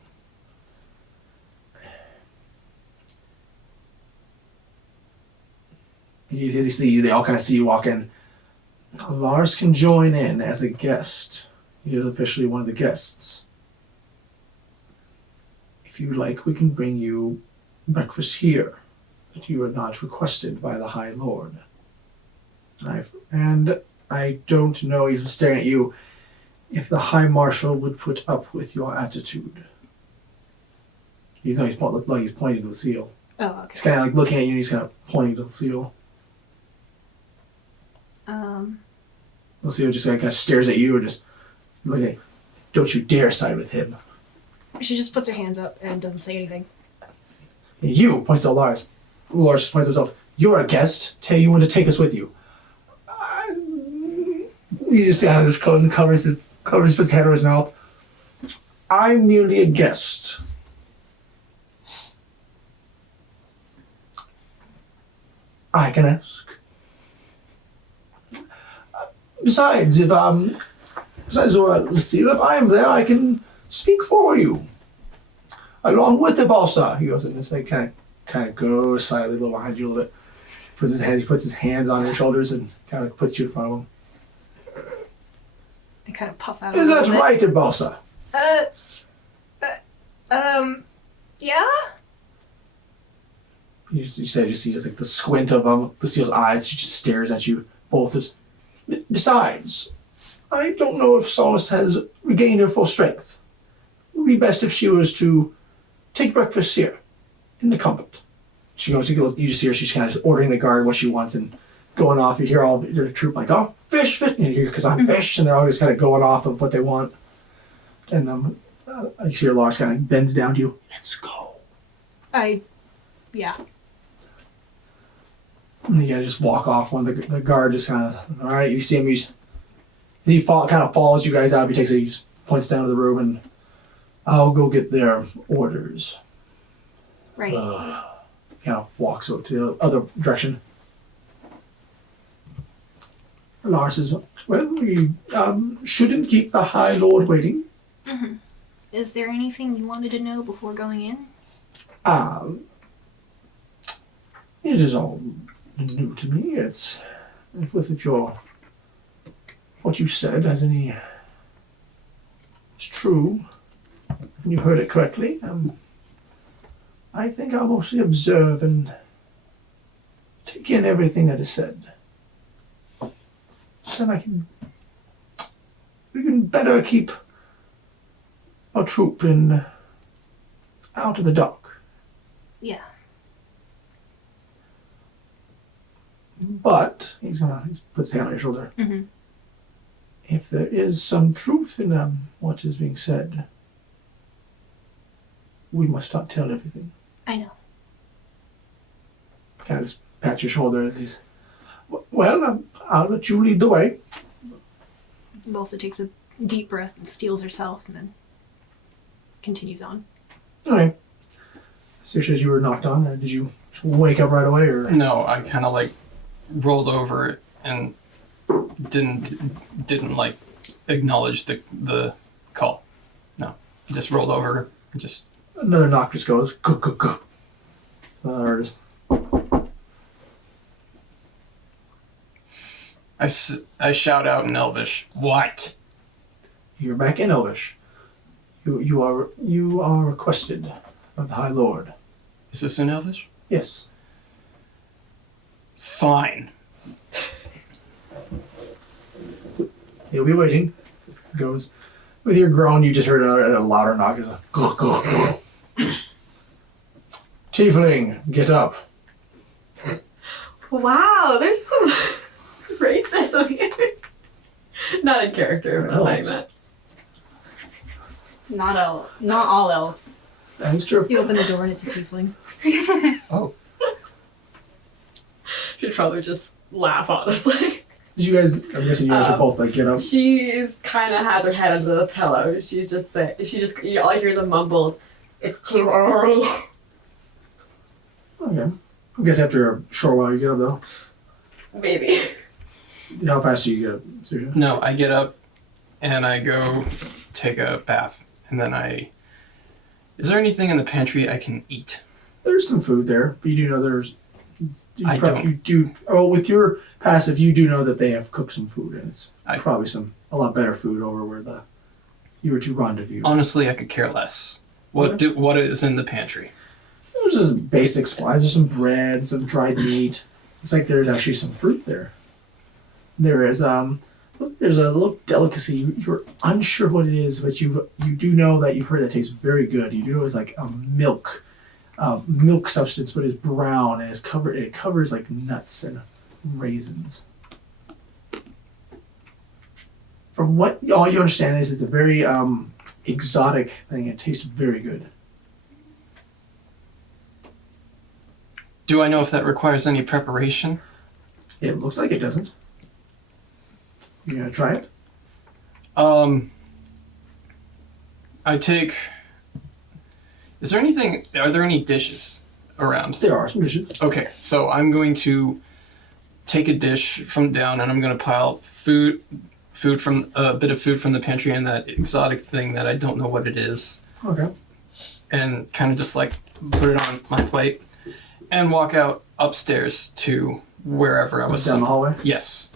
They all kind of see you walk in. Lars can join in as a guest. He is officially one of the guests. If you like, we can bring you breakfast here, but you are not requested by the High Lord. And I don't know, he's staring at you, if the High Marshal would put up with your attitude. He's pointing to the seal. Oh, okay. He's kind of like looking at you and he's kind of pointing to the seal. The seal just kind of stares at you and just looking at you. Don't you dare side with him. She just puts her hands up and doesn't say anything. You, points to Lars. Lars just points to himself. You're a guest. Tell you want to take us with you. He just kind of just covers his head over his mouth. I'm merely a guest. I can ask. Besides, if Lucille, if I'm there, I can speak for you. Along with the balsa. He goes and just like kind of goes slightly a little behind you a little bit. He puts his hands on your shoulders and kind of puts you in front of him. I kind of puff out Is a that little bit. right, balsa? Yeah? You see just like the squint of Lucille's eyes. She just stares at you both. Besides, I don't know if Solace has regained her full strength. It would be best if she was to take breakfast here, in the comfort. She goes, you just hear she's kind of ordering the guard what she wants and going off. You hear all of your troop like, oh, fish. And you hear Kazan, fish, and they're all just kind of going off of what they want. And you see your Lars kind of bends down to you. Let's go. Yeah. And you gotta just walk off when the guard just kind of, all right, you see him, he kind of follows you guys out. He just points down to the room and I'll go get their orders. Right. Kind of walks over to the other direction. Lars says, well, we shouldn't keep the High Lord waiting. Is there anything you wanted to know before going in? It is all new to me. If what you said has any, it's true. You heard it correctly. I think I'll mostly observe and take in everything that is said. Then we can better keep our troop out of the dark. Yeah. But he puts his hand on your shoulder. Mm-hmm. If there is some truth in what is being said, we must not tell everything. I know. Kind of just pat your shoulder as he's, well, I'll let you lead the way. Balsa takes a deep breath and steels herself and then continues on. All right. Saoirse, you were knocked on, or did you wake up right away, or? No, I kind of like rolled over and didn't like acknowledge the call. No, just rolled over. Just Another knock just goes, go, go, go. Or just, I shout out in Elvish, "What?" you're back in Elvish. You are requested of the High Lord. Is this in Elvish? Yes. Fine. He'll be waiting. Goes. With your groan, you just heard a louder knock. It's like, go, go, go. Tiefling, get up. Wow, there's some racism here. Not in character, but I'm saying that. Not all elves. That's true. You open the door and it's a tiefling. Oh. She'd probably just laugh, honestly. Did you guys, I'm guessing you guys should both like get up. She's kind of has her head under the pillow. She's just saying, all I hear is a mumbled, "It's too early." Okay. I guess after a short while you get up though. Maybe. How fast do you get up, Saoirse? No, I get up and I go take a bath, and then Is there anything in the pantry I can eat? There's some food there, but you do know there's. don't. You do. Oh, with your passive, you do know that they have cooked some food, and it's I- probably a lot better food over where you were to rendezvous. Honestly, I could care less. What is in the pantry? There's just basic supplies. There's some bread, some dried meat. Looks like there's actually some fruit there. There is there's a little delicacy. You're unsure what it is, but you do know that you've heard that tastes very good. You do know it's like a milk substance, but it's brown and it covers like nuts and raisins. From what all you understand is it's a very exotic thing. It tastes very good. Do I know if that requires any preparation? It looks like it doesn't. You gonna try it? I take. Are there any dishes around? There are some dishes. Okay, so I'm going to take a dish from down, and I'm going to pile food from a bit of food from the pantry and that exotic thing that I don't know what it is, Okay. and kind of just like put it on my plate, and walk out upstairs to wherever I was. Down the hallway? Yes,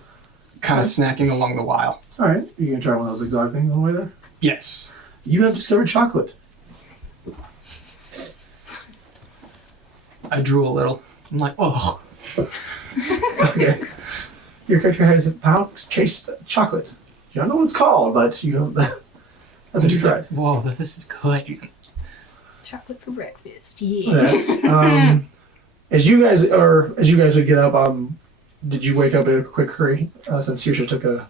kind of snacking along the while. All right. You gonna try one of those exotic things on the way there? Yes. You have discovered chocolate. I drew a little. I'm like, oh. Okay. Your character has a pound chased chocolate. You don't know what it's called, but you know that's what you Just tried. like, whoa, this is good. Chocolate for breakfast, yeah. Okay. As you guys would get up, did you wake up in a quick hurry? Since Saoirse took a.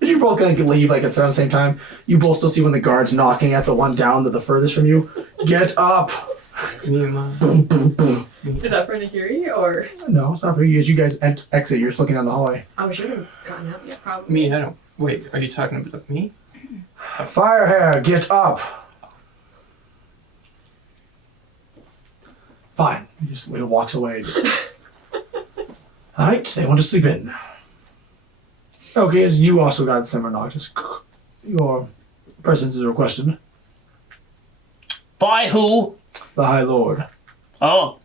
Did you both kind of leave like at the same time? You both still see when the guard's knocking at the one down to the furthest from you. Get up! Boom, boom, boom. Is that for Nahiri or? No, it's not for you. As you guys exit, you're just looking down the hallway. Oh, she hasn't gotten out yet, probably. Me, I don't. Wait, are you talking about me? Firehair, get up! Fine. He just walks away. Alright, they want to sleep in. Okay, you also got similar knock. Just your presence is requested. By who? The High Lord. Oh,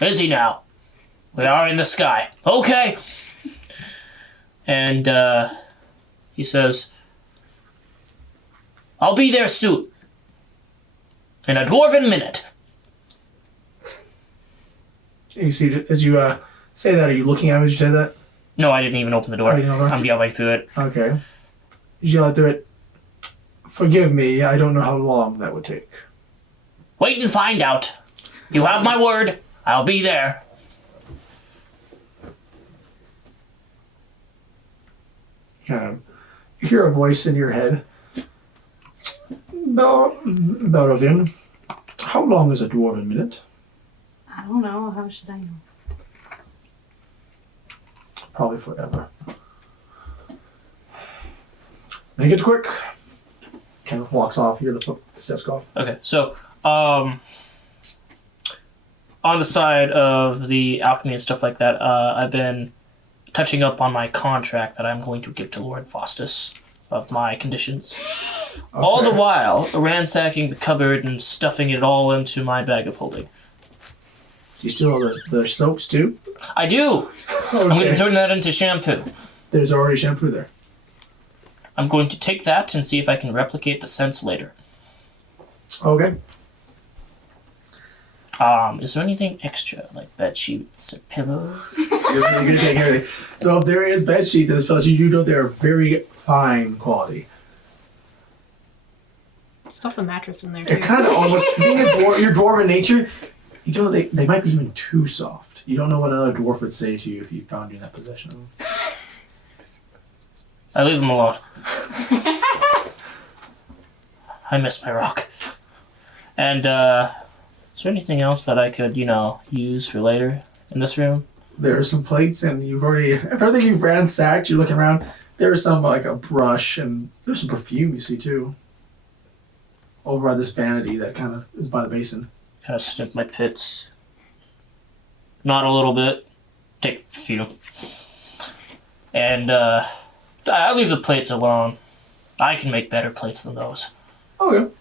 is he now? We are in the sky. Okay. And he says, "I'll be there soon." In a dwarven minute. You see, as you say that, are you looking at him as you say that? No, I didn't even open the door. Oh, you didn't open it? I'm yelling through it. Okay. You yell through it. Forgive me, I don't know how long that would take. Wait and find out. You have my word. I'll be there. You hear a voice in your head. Barovin, how long is a dwarven minute? I don't know. How should I know? Probably forever. Make it quick. Kind of walks off. You hear the footsteps go off. Okay, so, on the side of the alchemy and stuff like that, I've been touching up on my contract that I'm going to give to Lord Faustus of my conditions. Okay. All the while ransacking the cupboard and stuffing it all into my bag of holding. Do you still have the soaps too? I do! Okay. I'm going to turn that into shampoo. There's already shampoo there. I'm going to take that and see if I can replicate the scents later. Okay. Is there anything extra, like bed sheets or pillows? You're going to take everything. So if there is bed sheets in this place, you do know they're very fine quality. Stuff the mattress in there They're too. kind of almost, being your dwarven nature, you know they might be even too soft. You don't know what another dwarf would say to you if you found you in that possession of them. I leave them alone. I miss my rock. And, is there anything else that I could, use for later in this room? There are some plates, and everything you've ransacked, you're looking around, there's some, like, a brush, and there's some perfume you see, too. Over by this vanity that kind of is by the basin. Kind of sniff my pits. Not a little bit. Take a few. And, I leave the plates alone. I can make better plates than those. Okay.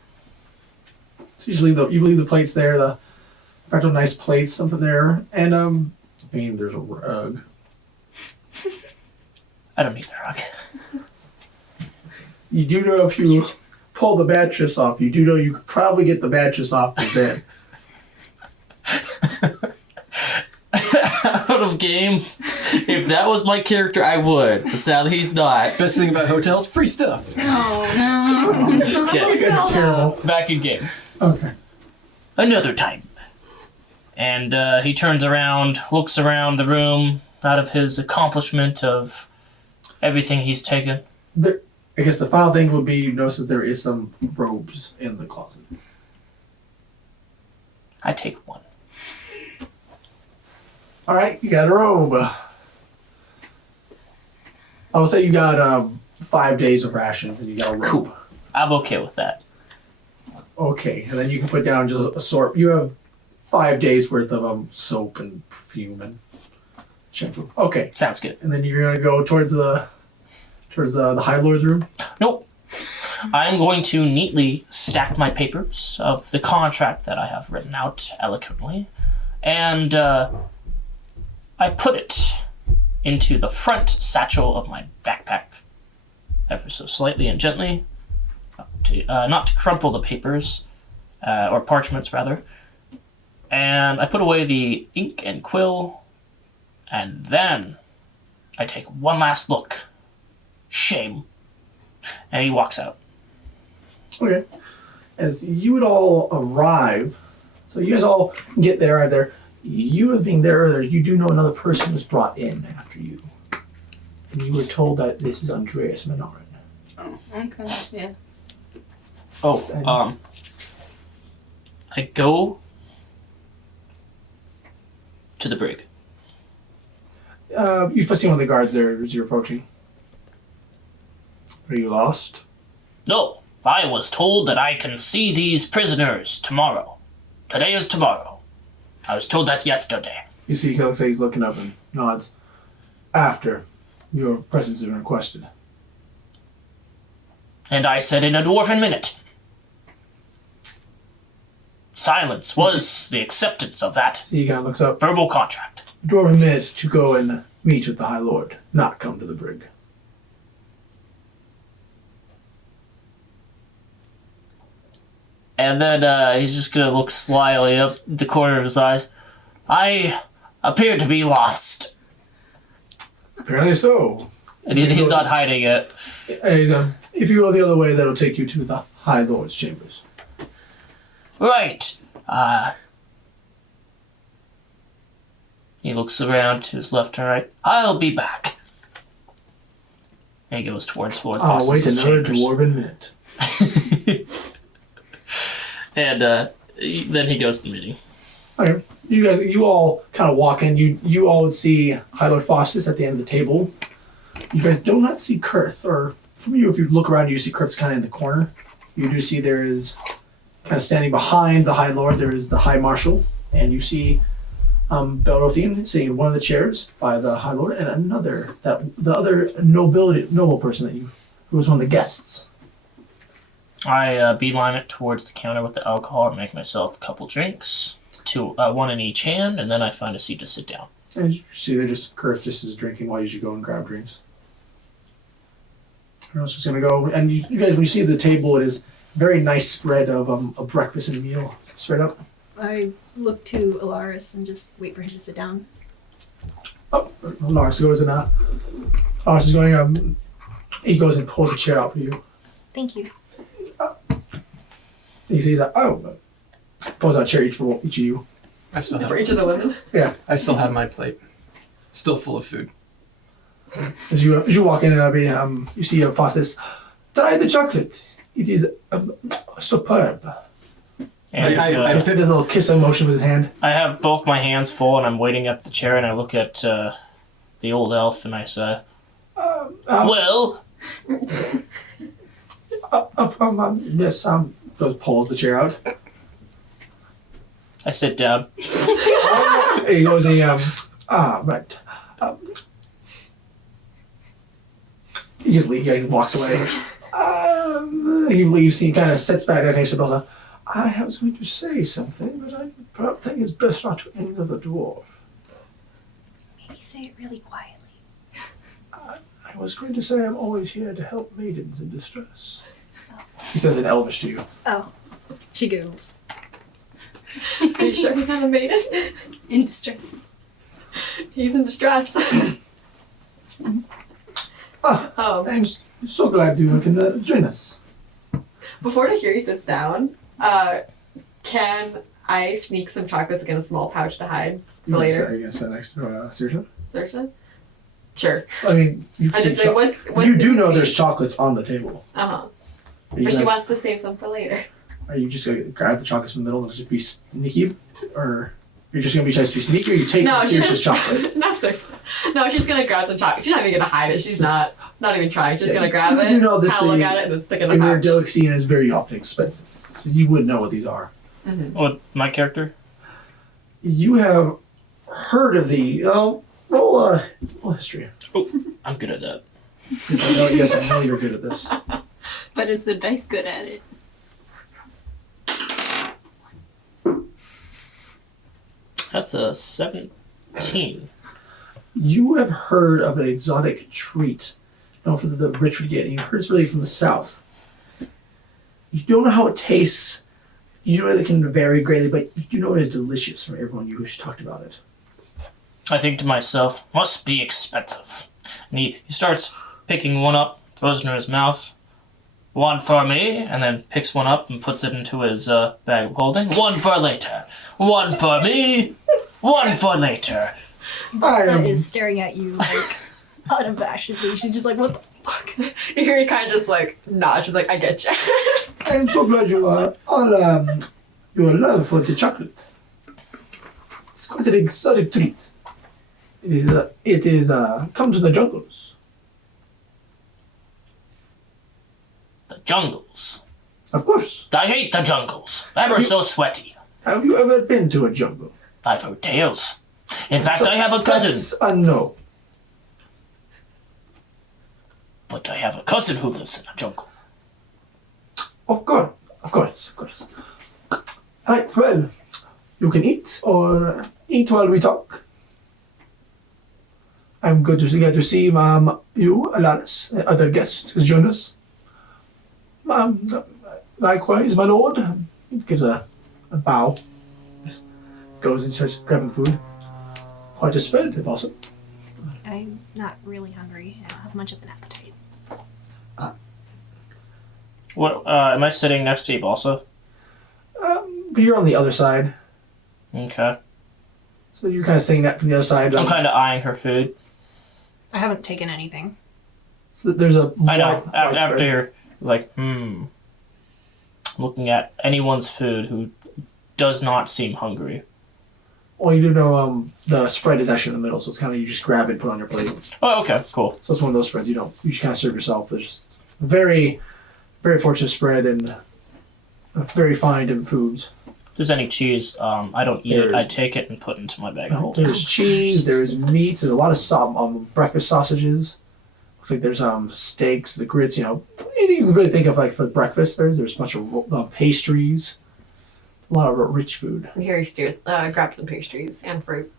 So you leave the plates there, the actual nice plates, something there, and there's a rug. I don't need the rug. You do know if you pull the mattress off, you do know you could probably get the mattress off the bed. Out of game. If that was my character, I would. But sadly, he's not. Best thing about hotels, free stuff. Oh, Okay. You guys are terrible. Back in game. Okay. Another time. And he turns around, looks around the room, out of his accomplishment of everything he's taken. I guess the final thing would be you notice that there is some robes in the closet. I take one. All right, you got a robe. I will say you got 5 days of rations and you got a robe. Cool. I'm okay with that. Okay, and then you can put down just a sort. You have 5 days worth of soap and perfume and shampoo. Okay, Sounds good. and then you're gonna go towards the High Lord's room. Nope. I'm going to neatly stack my papers of the contract that I have written out eloquently, and I put it into the front satchel of my backpack, ever so slightly and gently, not to crumple the papers, or parchments rather, and I put away the ink and quill, and then I take one last look. Shame. And he walks out. Okay. As you would all arrive, so you guys all get there either. You being there earlier, you do know another person was brought in after you. And you were told that this is Andreas Minoran. Oh, okay, yeah. Oh, I go to the brig. You first see one of the guards there as you're approaching. Are you lost? No, I was told that I can see these prisoners tomorrow. Today is tomorrow. I was told that yesterday. You see, he looks like he's looking up and nods. After your presence has been requested. And I said in a dwarven minute. Silence was the acceptance of that See, he kind of looks up. verbal contract. Dwarven minute to go and meet with the High Lord, not come to the brig. And then he's just gonna look slyly up the corner of his eyes. I appear to be lost. Apparently so. And he's not hiding it. And, if you go the other way, that'll take you to the High Lord's chambers. Right. He looks around to his left and right. I'll be back. And he goes towards Lord I'll wait Faustus's another chambers. dwarven minute. And then he goes to the meeting. Okay. You all kind of walk in. You all would see High Lord Faustus at the end of the table. You guys do not see Kurth, or from you, if you look around, you see Kurth's kind of in the corner. You do see there is kind of standing behind the High Lord. There is the High Marshal, and you see Belrothian sitting in one of the chairs by the High Lord, and the other noble person who was one of the guests. I beeline it towards the counter with the alcohol and make myself a couple drinks, one in each hand, and then I find a seat to sit down. And you see, Kurth just is drinking while you should go and grab drinks. Everyone else is gonna go, and you guys, when you see the table, it is a very nice spread of a breakfast and meal spread up. I look to Alaris and just wait for him to sit down. Oh, Lars goes and Lars is going. He goes and pulls a chair out for you. Thank you. He sees that. Pulls out a chair each for each of you. I still For have, each of the women. Yeah. I still have my plate. Still full of food. As you walk in, you see Faustus. Try the chocolate. It is superb. And I Just does a little kiss motion with his hand. I have both my hands full, and I'm waiting at the chair, and I look at the old elf, and I say, well... Yes, pulls the chair out. I sit down. He goes, right. He just leaves, he walks away. He leaves, he kind of sits back and takes a belt. I was going to say something, but I perhaps think it's best not to anger the dwarf. Maybe say it really quietly. I was going to say I'm always here to help maidens in distress. He says in Elvish to you. Oh. She giggles. Are you sure he's not a maiden? In distress. He's in distress. I'm so glad you can join us. Before Tahiri sits down, can I sneak some chocolates in a small pouch to hide for later? Are you going to sit next to Saoirse? Saoirse? Sure. I mean, you I see did say, what's you do know the there's seeds? chocolates on the table. Uh-huh. Are you, But she gonna, wants to save some for later. are you just going to grab the chocolates from the middle and just be sneaky? Or you're just going to be trying to be sneaky, or you take Saoirse's chocolate? No, sir. No, she's gonna grab some chocolate. She's not even gonna hide it. She's not even trying. She's gonna grab it, You know this kind of look thing- at it, and then stick it in A the rare pouch. delicacy and is very often expensive. So you would know what these are. What, my character? You have heard of the roll history. I'm good at that. Yes, I know you're good at this. But is the dice good at it? That's a 17. You have heard of an exotic treat. Not for the rich would get. You heard it's really from the south. You don't know how it tastes. You know it can vary greatly, but you do know it is delicious from everyone who's talked about it. I think to myself, must be expensive. And he starts picking one up, throws it into his mouth. One for me, and then picks one up and puts it into his bag of holding. One for later. One for me. One for later. Balsa is staring at you like unabashedly. She's just like, what the fuck? You hear he kind of just like nods. She's like, I get you. I'm so glad you are all your love for the chocolate. It's quite an exotic treat. It is comes in the jungles. The jungles. Of course. I hate the jungles. Ever so sweaty. Have you ever been to a jungle? I've heard tales. In fact, I have a cousin. That's a no. But I have a cousin who lives in a jungle. Of course. Right, well, you can eat or eat while we talk. I'm good to get to see you, Alaris, other guests who join us. Likewise, my lord, gives a bow. Just goes and starts grabbing food. Quite a spread, if also. I'm not really hungry. I don't have much of an appetite. What? Am I sitting next to you also? But you're on the other side. Okay. So you're kind of saying that from the other side. I'm kind of eyeing her food. I haven't taken anything. So there's a. I know. wide spread. After you're like, looking at anyone's food who does not seem hungry. Well, you do know the spread is actually in the middle, so it's kind of you just grab it, put it on your plate. Oh, okay, cool. So it's one of those spreads you just kind of serve yourself, but just very, very fortunate spread and very fine in foods. If there's any cheese, I don't eat it. I take it and put it into my bag. There's cheese, there's meats, there's a lot of breakfast sausages. Looks like there's steaks, the grits, anything you can really think of like for breakfast. There's a bunch of pastries, a lot of rich food. And here he grabs some pastries and fruit.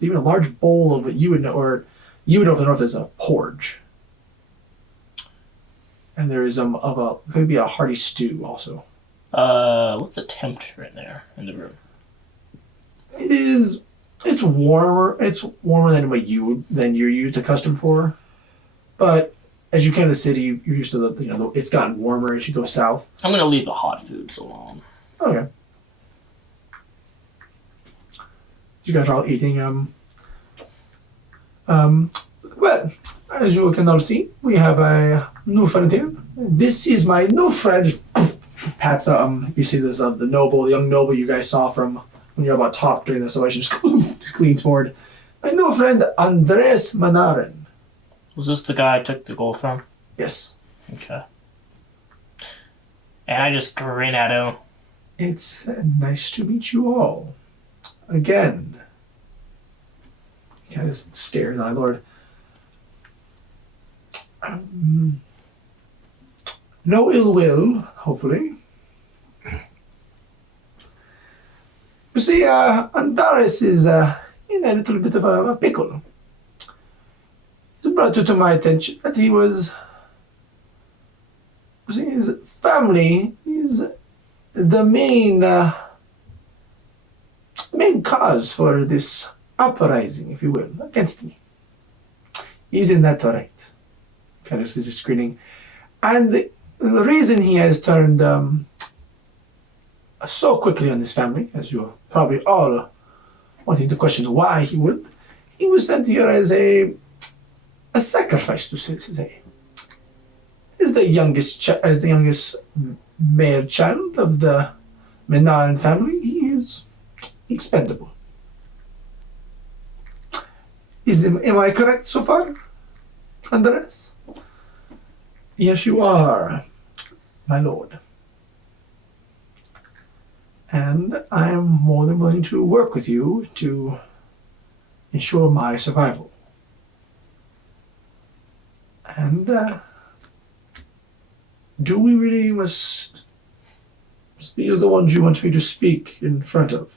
Even a large bowl of what you would know for the north is a porridge. And there is could be a hearty stew also. What's the temperature in there in the room? It's warmer. It's warmer than you're used accustomed for. But as you came to the city, you're used to it's gotten warmer as you go south. I'm gonna leave the hot foods alone. Okay. You guys are all eating. Well, as you can all see, we have a new friend here. This is my new friend. Pat's you see this the young noble you guys saw from when you're about top during the celebration. Just leans forward. My new friend Andres Manarin. Was this the guy I took the gold from? Yes. Okay. And I just grin at him. It's nice to meet you all again. He kind of stares at my lord. No ill will, hopefully. You see, Andres is in a little bit of a pickle. It brought it to my attention that his family is the main cause for this uprising, if you will, against me. Isn't that right? Kind of says, grinning. And the reason he has turned so quickly on this family, as you're probably all wanting to question why he was sent here as a sacrifice, to say. As the youngest male child of the Menarin family, he is expendable. Am I correct so far, Andres? Yes, you are, my lord. And I am more than willing to work with you to ensure my survival. And do we really must... These are the ones you want me to speak in front of.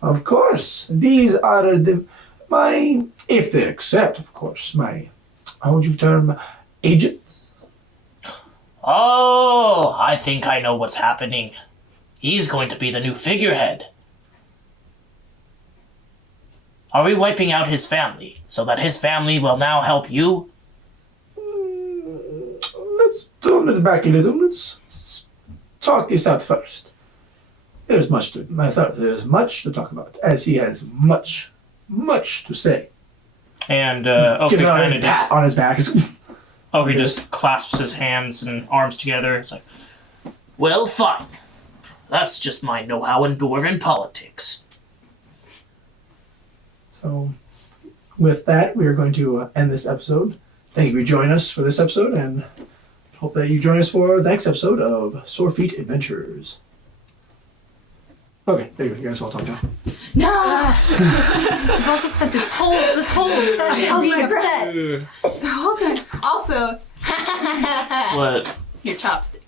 Of course. These are if they accept, of course, how would you term, agents? Oh, I think I know what's happening. He's going to be the new figurehead. Are we wiping out his family so that his family will now help you? Let's turn it back a little. Let's talk this out first. There's much to talk about, as he has much to say. And Gives a pat on his back. He just clasps his hands and arms together. It's like, well, fine. That's just my know-how in dwarven politics. So, with that, we are going to end this episode. Thank you for joining us for this episode, and hope that you join us for the next episode of Sore Feet Adventures. Okay, there you go. You guys all talk now. No! I've also spent this whole session being upset. The whole time. Also, What? your chopstick.